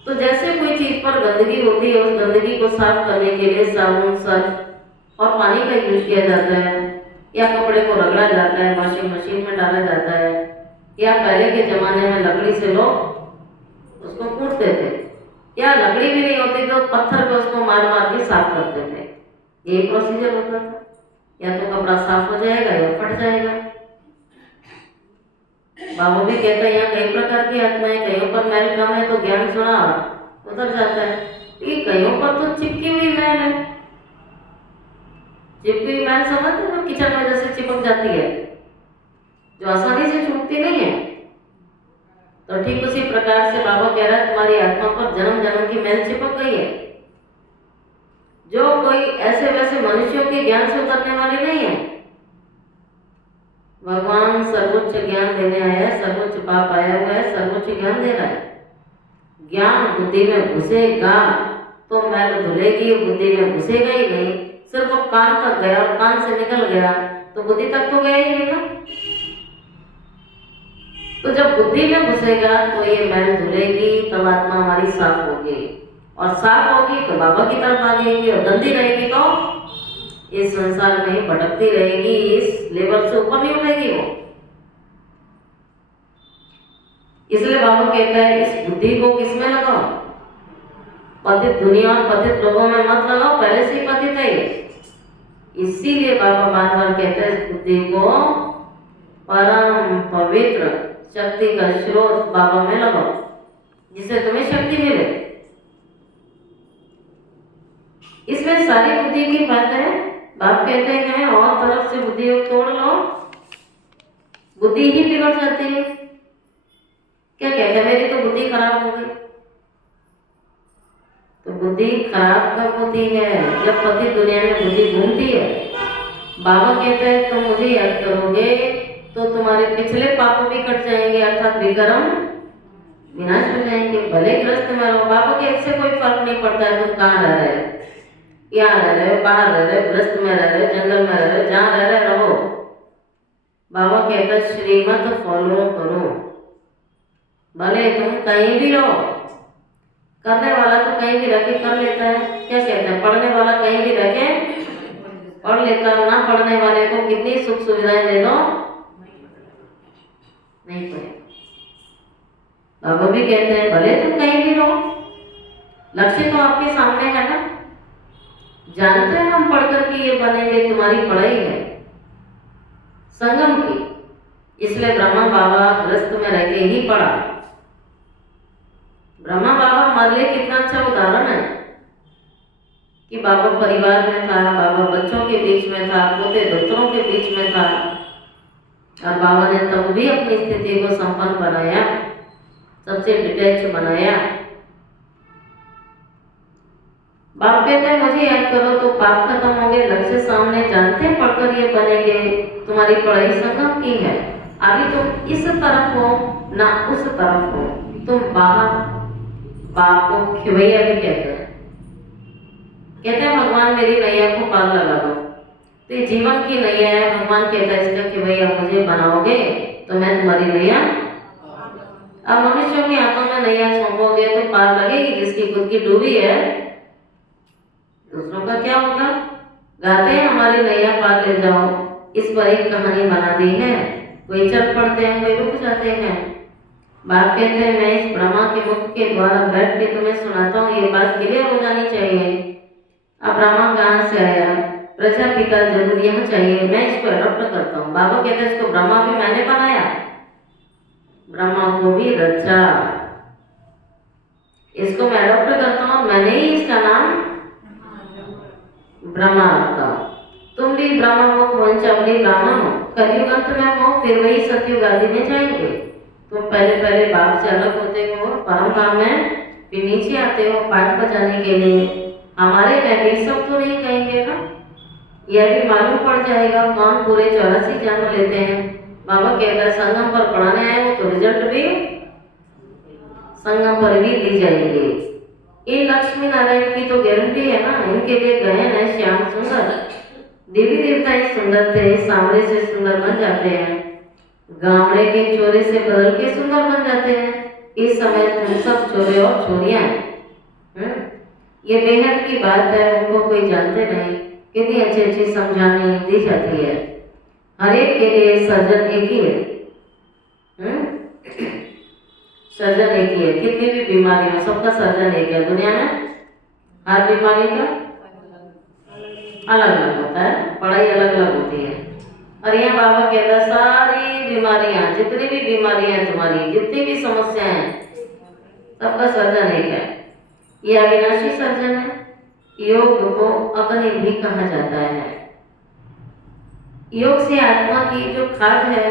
तो जैसे कोई चीज पर गंदगी होती है, उस गंदगी को साफ करने के लिए साबुन, सर्फ और पानी का यूज किया जाता है, या कपड़े को रगड़ा जाता है, वॉशिंग मशीन में डाला जाता है, या पहले के जमाने में लकड़ी से लोग उसको कूटते थे, या लकड़ी भी नहीं होती तो पत्थर पे उसको मार मार के साफ करते थे। यही प्रोसीजर होता था। या तो कपड़ा साफ हो जाएगा या फट जाएगा। बाबा भी कहते हैं यहाँ कई प्रकार की आत्माएं, कईयों पर मैल कम है तो ज्ञान सुना उतर जाता है, लेकिन कईयों पर तो चिपकी हुई मैल है। चिपकी हुई मैल समझते हो, किचन में जैसे चिपक जाती है, जो आसानी से छूटती नहीं है। तो ठीक उसी प्रकार से बाबा कह रहा है तुम्हारी आत्मा पर जन्म जन्म की मैल चिपक गई है। जो कोई ऐसे वैसे मनुष्यों के ज्ञान से उतरने वाले नहीं है। भगवान सर्वोच्च ज्ञान देने आया है, सर्वोच्च बाप आया हुआ है, सर्वोच्च ज्ञान दे रहा है। ज्ञान बुद्धि में घुसेगा तो मैल धुलेगी, बुद्धि में घुसेगा ही नहीं। सिर्फ वो कान तक गया और कान से निकल गया तो बुद्धि तक तो गया ही नहीं ना। तो जब बुद्धि में घुसेगा तो ये मैल धुलेगी, तब आत्मा हमारी साफ होगी, और साफ होगी तो बाबा की तरफ भागेगी, और गंदी रहेगी तो इस संसार में ही भटकती रहेगी, इस लेवल से ऊपर नहीं उठेगी वो। इसलिए बाबा कहता है इस बुद्धि को किसमें लगाओ? पतित दुनिया और पतित लोगों में मत लगाओ, पहले से ही पतित है ये। इसीलिए बाबा बार बार कहते हैं इस बुद्धि को परम पवित्र शक्ति का स्रोत बाबा में लगाओ। जिससे तुम्हें शक्ति मिले। इसमें सारी बुद्धि की बात है। बाप कहते हैं और तरफ से बुद्धि योग तोड़ लो, बुद्धि ही बिगड़ जाती है। क्या कहते हैं, मेरी तो बुद्धि खराब हो गई। तो बुद्धि खराब कब होती है? जब पति दुनिया में बुद्धि घूमती है। बाबा कहते हैं तुम मुझे याद करोगे तो तुम्हारे पिछले पाप भी कट जाएंगे, अर्थात विकर्म विनाश हो जाएंगे। भले ग्रस्त में रहो, बाबा के इससे कोई फर्क नहीं पड़ता है तुम कहाँ रह रहे हो, यहाँ रह रहे हो, बाहर रह रहे हो, ग्रस्त में रह रहे हो, जंगल में रह रहे हो, जहाँ रह रहे रहो। बाबा कहता है श्रीमत फॉलो करो, भले तुम कहीं भी रहो। करने वाला तो कहीं भी रह के कर लेता है। क्या कहते हैं, पढ़ने वाला कहीं भी रह के पढ़ लेता है। ना पढ़ने वाले को कितनी सुख सुविधाएं दे दो, नहीं पढ़ेगा। बाबा भी कहते हैं भले तुम कहीं भी रहो, लक्ष्य तो आपके सामने है ना। जानते हैं हम पढ़कर के ये बनेंगे, तुम्हारी पढ़ाई है संगम की। इसलिए ब्रह्मा बाबा ग्रस्त में रह के ही पढ़ा। ब्रह्मा बाबा हमारे लिए कितना अच्छा उदाहरण है कि बाबा परिवार में था, बाबा बच्चों के बीच में था, पोते दोस्तों के बीच में था, और बाबा ने तब भी अपनी स्थिति को संपन्न बनाया, सबसे डिटैच बनाया। बाप कहते हैं मुझे याद करो तो पाप खत्म हो गए, लक्ष्य सामने, जानते हैं पढ़कर ये बनेंगे, तुम्हारी पढ़ाई संगम की है। अभी तुम इस तरफ हो ना उस तरफ हो, तुम बाहर। बाप को खिवैया भी कहते हैं। कहते हैं भगवान मेरी नैया को पार लगा दो। तो ये जीवन की नैया है। भगवान कहता है इसका खिवैया मुझे बनाओगे तो मैं तुम्हारी नैया। अब मनुष्यों के हाथों में नैया सौंपोगे तो पार लगेगी, जिसकी खुद की डूबी है दूसरों का क्या होगा। गाते हैं हमारी नैया पार ले जाओ, इस पर एक कहानी बना दी है। कोई चल पड़ते हैं, कोई रुक जाते हैं। बाप कहते हैं मैं इस ब्रह्मा के मुख के द्वारा बैठ के तुम्हें सुनाता हूँ, ये बात क्लियर हो जानी चाहिए। अब ब्रह्मा कहाँ से आया, प्रजापिता जरूर यहाँ चाहिए, मैं इसको अडॉप्ट करता हूँ। बाबा कहते हैं इसको ब्रह्मा भी मैंने बनाया, ब्रह्मा को भी रचा, इसको मैं अडॉप्ट करता हूँ, मैंने ही इसका नाम ब्रह्मा रखता हूँ। तुम भी ब्रह्मा हो, वंशावली ब्राह्मण हो, कलयुग अंत में हो, फिर वही सतयुग आदि में जाएंगे। तो पहले बाप से अलग होते हो परम धाम में, फिर नीचे आते हो पाठ बजाने के लिए। हमारे में भी सब तो नहीं कहेंगे ना, यह भी मालूम पड़ जाएगा कौन पूरे 84 जन्म लेते हैं। बाबा कहता है संगम पर पढ़ाने आए हो तो रिजल्ट भी संगम पर भी दी जाएगी। इन लक्ष्मी नारायण की तो गारंटी है ना, इनके लिए गहन है श्याम सुंदर। देवी देवता इस सुंदर थे, सांवरे से सुंदर बन जाते हैं, गामड़े के चोरे से बदल के सुंदर बन जाते हैं। इस समय तुम सब चोरे और छोरियां ये बेहद की बात है, उनको कोई जानते नहीं। कितनी अच्छी अच्छी समझानी दी जाती है। हर एक के लिए सर्जन एक ही है, सर्जन एक ही है। कितनी भी बीमारी हो सबका सर्जन एक है। दुनिया में हर बीमारी का अलग अलग होता है, पढ़ाई अलग अलग होती है। और यहाँ बाबा कहता है सारी बीमारियां, जितनी भी बीमारियां तुम्हारी, जितनी भी समस्याएं हैं, सबका सर्जन एक है। ये अविनाशी सर्जन है। योग को अग्नि भी कहा जाता है। योग से आत्मा की जो खाद है,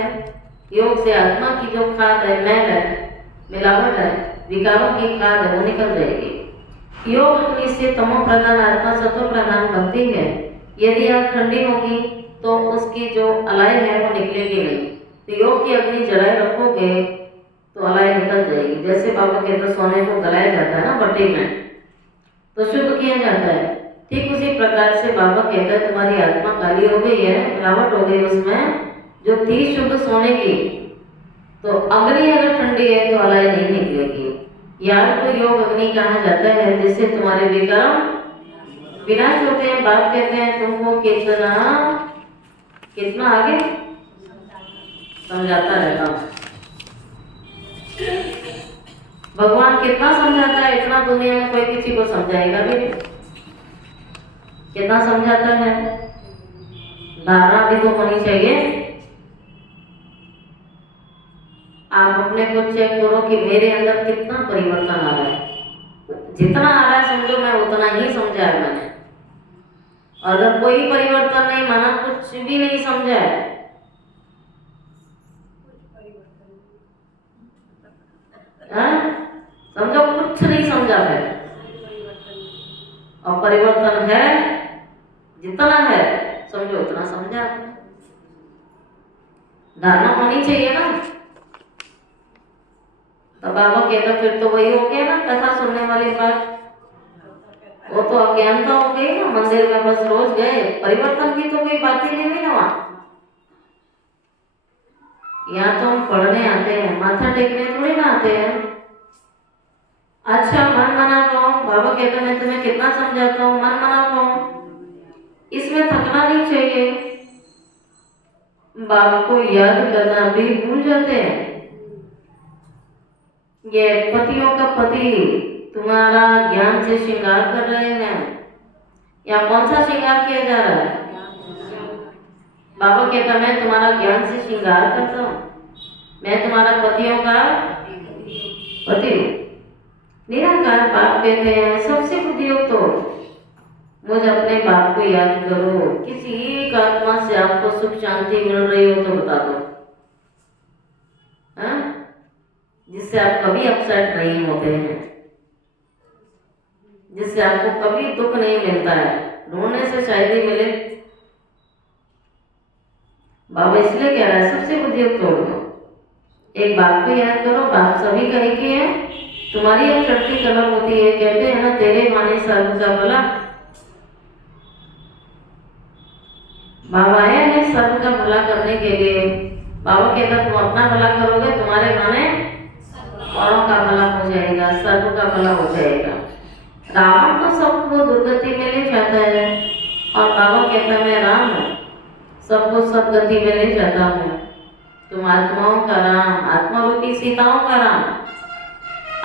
योग से आत्मा की जो खाद है, मैल है, मिलावट है, विकारों की खाद है, वो निकल जाएगी। योग अग्नि से तमो प्रधान आत्मा सत्व प्रधान बनती है। यदि आप ठंडी होगी तो उसकी जो अलाई है वो निकलेगी नहीं। तो योग की अग्नि जलाए रखोगे तो अलाई निकल जाएगी। जैसे बाबा कहते सोने को गलाया जाता है ना भट्टी में, तो शुद्ध किया जाता है। ठीक उसी प्रकार से बाबा कहता है तुम्हारी आत्मा काली हो गई है, मिलावट हो गई उसमें जो थी शुद्ध सोने की, तो अग्नि अगर ठंडी है तो अलाई नहीं निकलेगी। याद को योग अग्नि कहा जाता है, जिससे तुम्हारे विक्रम विनाश होते हैं। बाप कहते हैं तुमको कितना आगे समझाता रहता हूँ। भगवान कितना समझाता है, इतना दुनिया में कोई किसी को समझाएगा भी नहीं। कितना समझाता है, धारणा भी तो होनी चाहिए। आप अपने को चेक करो कि मेरे अंदर कितना परिवर्तन आ रहा है। जितना आ रहा है समझो मैं उतना ही समझा है मैंने। अगर कोई परिवर्तन नहीं माना, कुछ भी नहीं समझा है, समझो कुछ नहीं समझा है। और परिवर्तन है, जितना है समझो उतना समझा। धारणा होनी चाहिए ना। तो बाबा कहता फिर तो वही हो गया ना, कथा सुनने वाली बात। वो तो अज्ञानता हो गई ना, मंदिर में बस रोज गए, परिवर्तन की तो कोई बात ही नहीं हुई ना वहां। यहाँ तो हम पढ़ने आते हैं, माथा टेकने थोड़ी ना आते हैं। अच्छा मन मना पाओ, बाबा कहते मैं तुम्हें कितना समझाता हूँ, मन मना पाओ, इसमें थकना नहीं चाहिए। बाप को याद करना भी भूल जाते हैं। ये पतियों का पति तुम्हारा ज्ञान से श्रृंगार कर रहे हैं, या कौन सा श्रृंगार किया जा रहा है? बाबा कहता मैं तुम्हारा ज्ञान से श्रृंगार करता हूँ, मैं तुम्हारा पतियों का पति हूँ। निराकार बाप कहते हैं सबसे बुद्धियुक्त हो, मुझ अपने बाप को याद करो। किसी एक आत्मा से आपको सुख शांति मिल रही हो तो बता दो, जिससे आप कभी अपसेट नहीं होते हैं, जिससे आपको कभी दुख नहीं मिलता है। ढूंढने से शायद ही मिले। बाबा इसलिए कह रहा है सबसे बुद्धियुक्त हो। एक बात को याद करो, बात सभी का एक ही है, तुम्हारी एक शक्ति कलम होती है। कहते हैं ना तेरे माने सर्व का भला। बाबा है सर्व का भला करने के लिए। बाबा कहता तुम अपना भला करोगे, तुम्हारे माने औरों का भला हो जाएगा, सर्व का भला हो जाएगा। रावण तो सबको दुर्गति में ले जाता है, और बाबा कहता मैं राम हूँ, सबको सब गति में ले जाता हूँ। तुम आत्माओं का राम, आत्मा रूपी सीताओं का राम।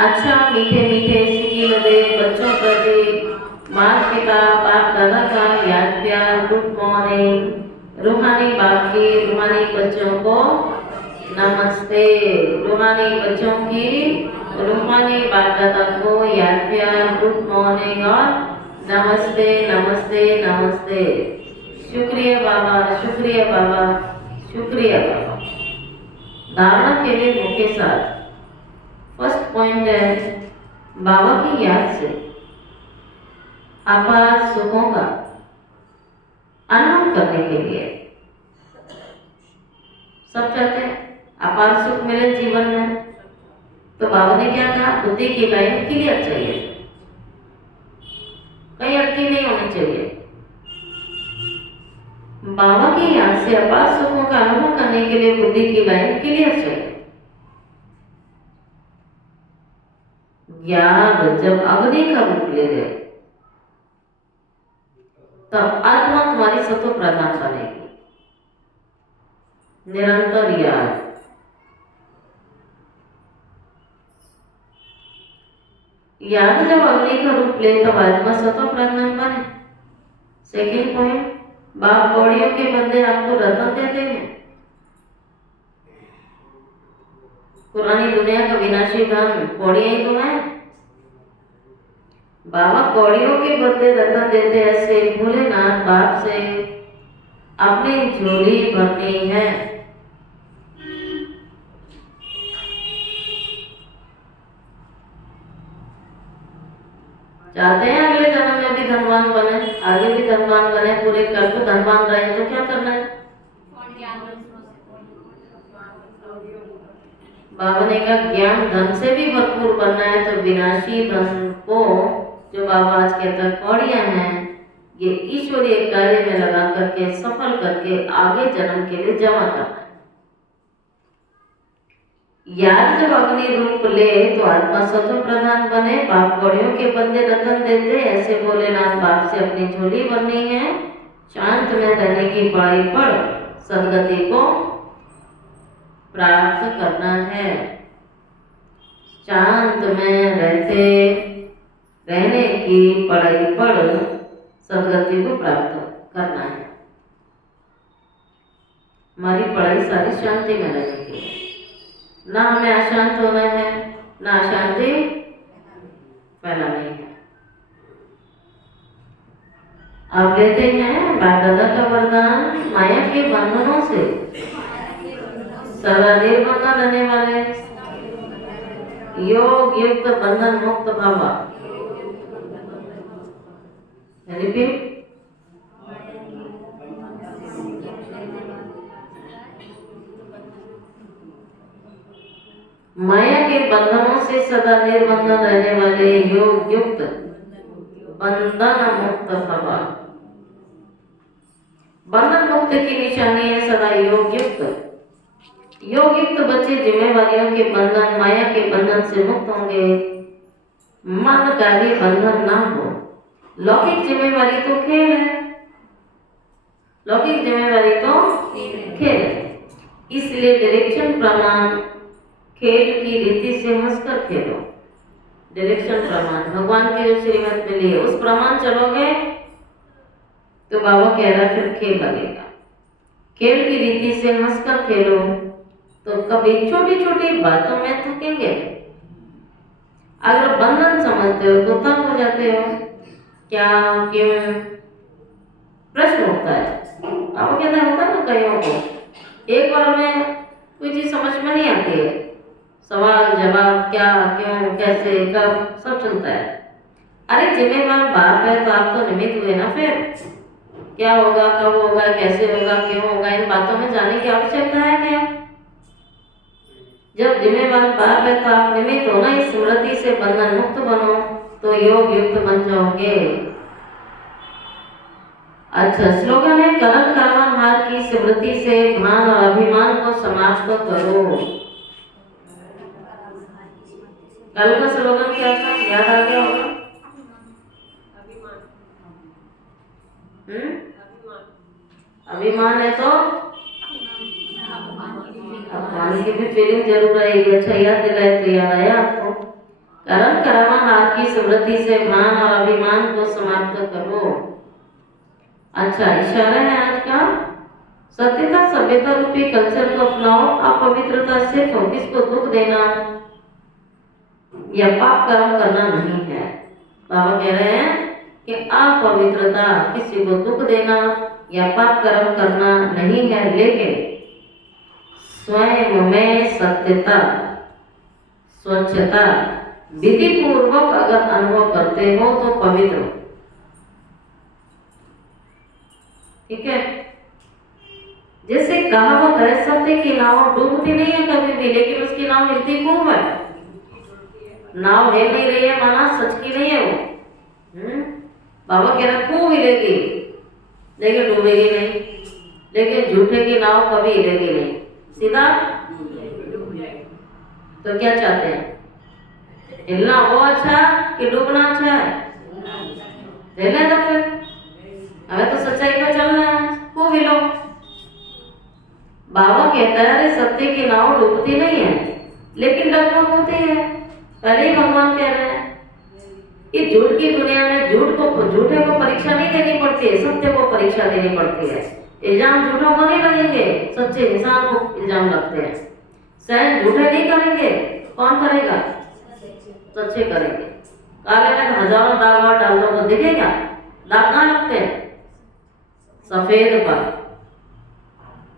अच्छा मीठे मीठे सिकी लगे बच्चों प्रति माता पिता बाप दादा का याद प्यार, गुड मॉर्निंग। रूहानी बाप की रूहानी बच्चों को नमस्ते, रूहानी बच्चों की रूहानी बाप दादा को याद प्यार, गुड मॉर्निंग और नमस्ते नमस्ते नमस्ते। शुक्रिया बाबा, शुक्रिया बाबा, शुक्रिया बाबा। धारणा के लिए मुख्य साथ फर्स्ट पॉइंट है बाबा की याद से अपार सुखों का अनुभव करने के लिए। सब चाहते हैं अपार सुख मिले जीवन में, तो बाबा ने क्या कहा? बुद्धि की लाइन क्लियर चाहिए, कहीं अटकी नहीं होनी चाहिए। बाबा की याद से अपार सुखों का अनुभव करने के लिए बुद्धि की लाइन क्लियर चाहिए। ज्ञान जब अग्नि का रूप ले गए तब आत्मा तुम्हारी सत्व प्रधान बनेगी। निरंतर याद। याद जब अग्नि का रूप ले तब आत्मा सत्व प्रधान बने। सेकेंड पॉइंट, बाप कौड़ियों के बंदे आपको रतन देते हैं। पुरानी दुनिया का विनाशी धन कौड़ियां ही तो है। बाबा कौड़ियों के बदले रतन देते। ऐसे भोलेनाथ बाप से अपनी झोली भरनी है। चाहते हैं अगले जन्म में भी धनवान बने, आगे भी धनवान बने, पूरे कल्प धनवान रहे, तो क्या करना है? बाबा ने कहा ज्ञान धन से भी भरपूर बनना है, तो विनाशी धन को, जो बाबा आज कहता है कौड़ियां हैं, ये ईश्वरीय कार्य में लगा करके सफल करके आगे जन्म के लिए जमा करना है। याद जब अग्नि रूप ले तो आत्मा सत्व प्रधान बने। बाप कौड़ियों के बंदे रतन देते। ऐसे भोलेनाथ बाप से अपनी झोली भरनी है। शांत में रहने की पढ़ाई पढ़ सदगति को प्राप्त करना है। शांत में रहने की पढ़ाई पढ़ सदगति को प्राप्त करना है। हमारी पढ़ाई सारी शांति में रहने की है। ना हमें अशांत होना है, ना अशांति फैलानी है। आप लेते हैं बाप दादा का वरदान, माया के बंधनों से सदा निर्बंधन रहने वाले योग युक्त बंधन मुक्त भाव। रिपीट। माया के बंधनों से सदा निर्बंधन रहने वाले योग युक्त बंधन मुक्त भव। बंधन मुक्त की निशानी है सदा योग युक्त। योग युक्त बच्चे जिम्मेवारियों के बंधन, माया के बंधन से मुक्त होंगे। मन का भी बंधन ना हो। लौकिक जिम्मेवारी तो खेल है, लौकिक जिम्मेवारी तो खेल है। इसलिए डायरेक्शन प्रमाण खेल की रीति से हंसकर खेलो। डायरेक्शन प्रमाण भगवान की जो श्रीमत मिली है उस प्रमाण चलोगे तो बाबा कह रहा है फिर खेल लगेगा। खेल की रीति से हंसकर खेलो तो कभी छोटी छोटी बातों में थकेंगे। अगर बंधन समझते हो तो तंग हो जाते हो। क्या क्यों प्रश्न उठता है। अब कहता होता है ना कईयों को एक बार में कोई चीज समझ में नहीं आती है, सवाल जवाब क्या क्यों कैसे कब सब चलता है। अरे जिम्मेवार बाप है तो आप तो निमित्त हुए ना। फिर क्या होगा, कब होगा, कैसे होगा, क्यों होगा, इन बातों में जाने की आवश्यकता है क्या? जब जिम्मेवार बाप है तो आप निमित्त हो ना। इस स्मृति से बंधन मुक्त बनो तो योग युक्त बन जाओगे। अच्छा स्लोगन है करण करावन हार की स्मृति से भान और अभिमान को समाप्त करो। कल का स्लोगन क्या था, याद आ गया होगा? अभिमान है तो अपमान की भी फीलिंग जरूर आएगी। अच्छा याद दिलाए तो याद आया आपको। करण करावन हार की स्मृति से भान और अभिमान को समाप्त करो। अच्छा इशारा है आज का। सत्यता सभ्यता रूपी कल्चर को अपनाओ। अपवित्रता सिर्फ किसको दुख देना या पाप कर्म करना नहीं है। बाबा कह रहे हैं कि अपवित्रता किसी को दुख देना या पाप कर्म करना नहीं है, लेकिन स्वयं में सत्यता स्वच्छता विधि पूर्वक अगर अनुभव करते हो तो पवित्र हो। ठीक है। जैसे कहावत है सत्य की नाव डूबती नहीं है कभी भी, लेकिन उसकी नाव हिलती खूब है। नाव हिल नहीं रही है माना सच की नहीं है वो। बाबा कह रहे खूब हिलेगी लेकिन डूबेगी नहीं। लेकिन झूठे की नाव कभी हिलेगी नहीं, सीधा। तो क्या चाहते हैं, हिलना वो अच्छा कि डूबना अच्छा है? हिलने तो फिर हमें तो सच्चाई पर चलना है, खूब हिलो। बाबा कहता है अरे सत्य की नाव डूबती नहीं है लेकिन डगमग होती है। पहले ही भगवान कह रहे हैं कि झूठ की दुनिया में झूठे को परीक्षा नहीं देनी पड़ती है, सत्य को परीक्षा देनी पड़ती है। इल्जाम झूठों को नहीं लगेंगे, सच्चे इंसान को इल्जाम लगते हैं। सहन झूठे नहीं करेंगे, कौन करेगा? सच्चे करेंगे। काले में तो हजारों दाग और डाल दो तो दिखेगा, दाग कहाँ लगते हैं? सफेद पर।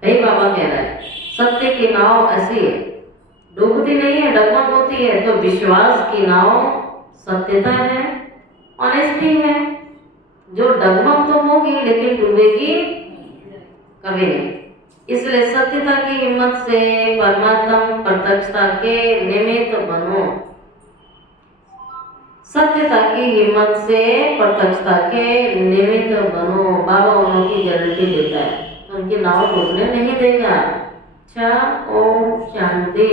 यही बाबा कह रहा है सत्य की नाव ऐसी है, डूबती नहीं है, डगमग होती है। तो विश्वास की नाव सत्यता है, ऑनेस्टी है, जो डगमग तो होगी लेकिन डूबेगी कभी नहीं। इसलिए सत्यता की हिम्मत से परमात्म प्रत्यक्षता के निमित्त बनो। सत्यता की हिम्मत से प्रत्यक्षता के निमित्त बनो। बाबा उनकी गारंटी देता है, तो उनकी नाव डूबने नहीं देगा। अच्छा ओम शांति।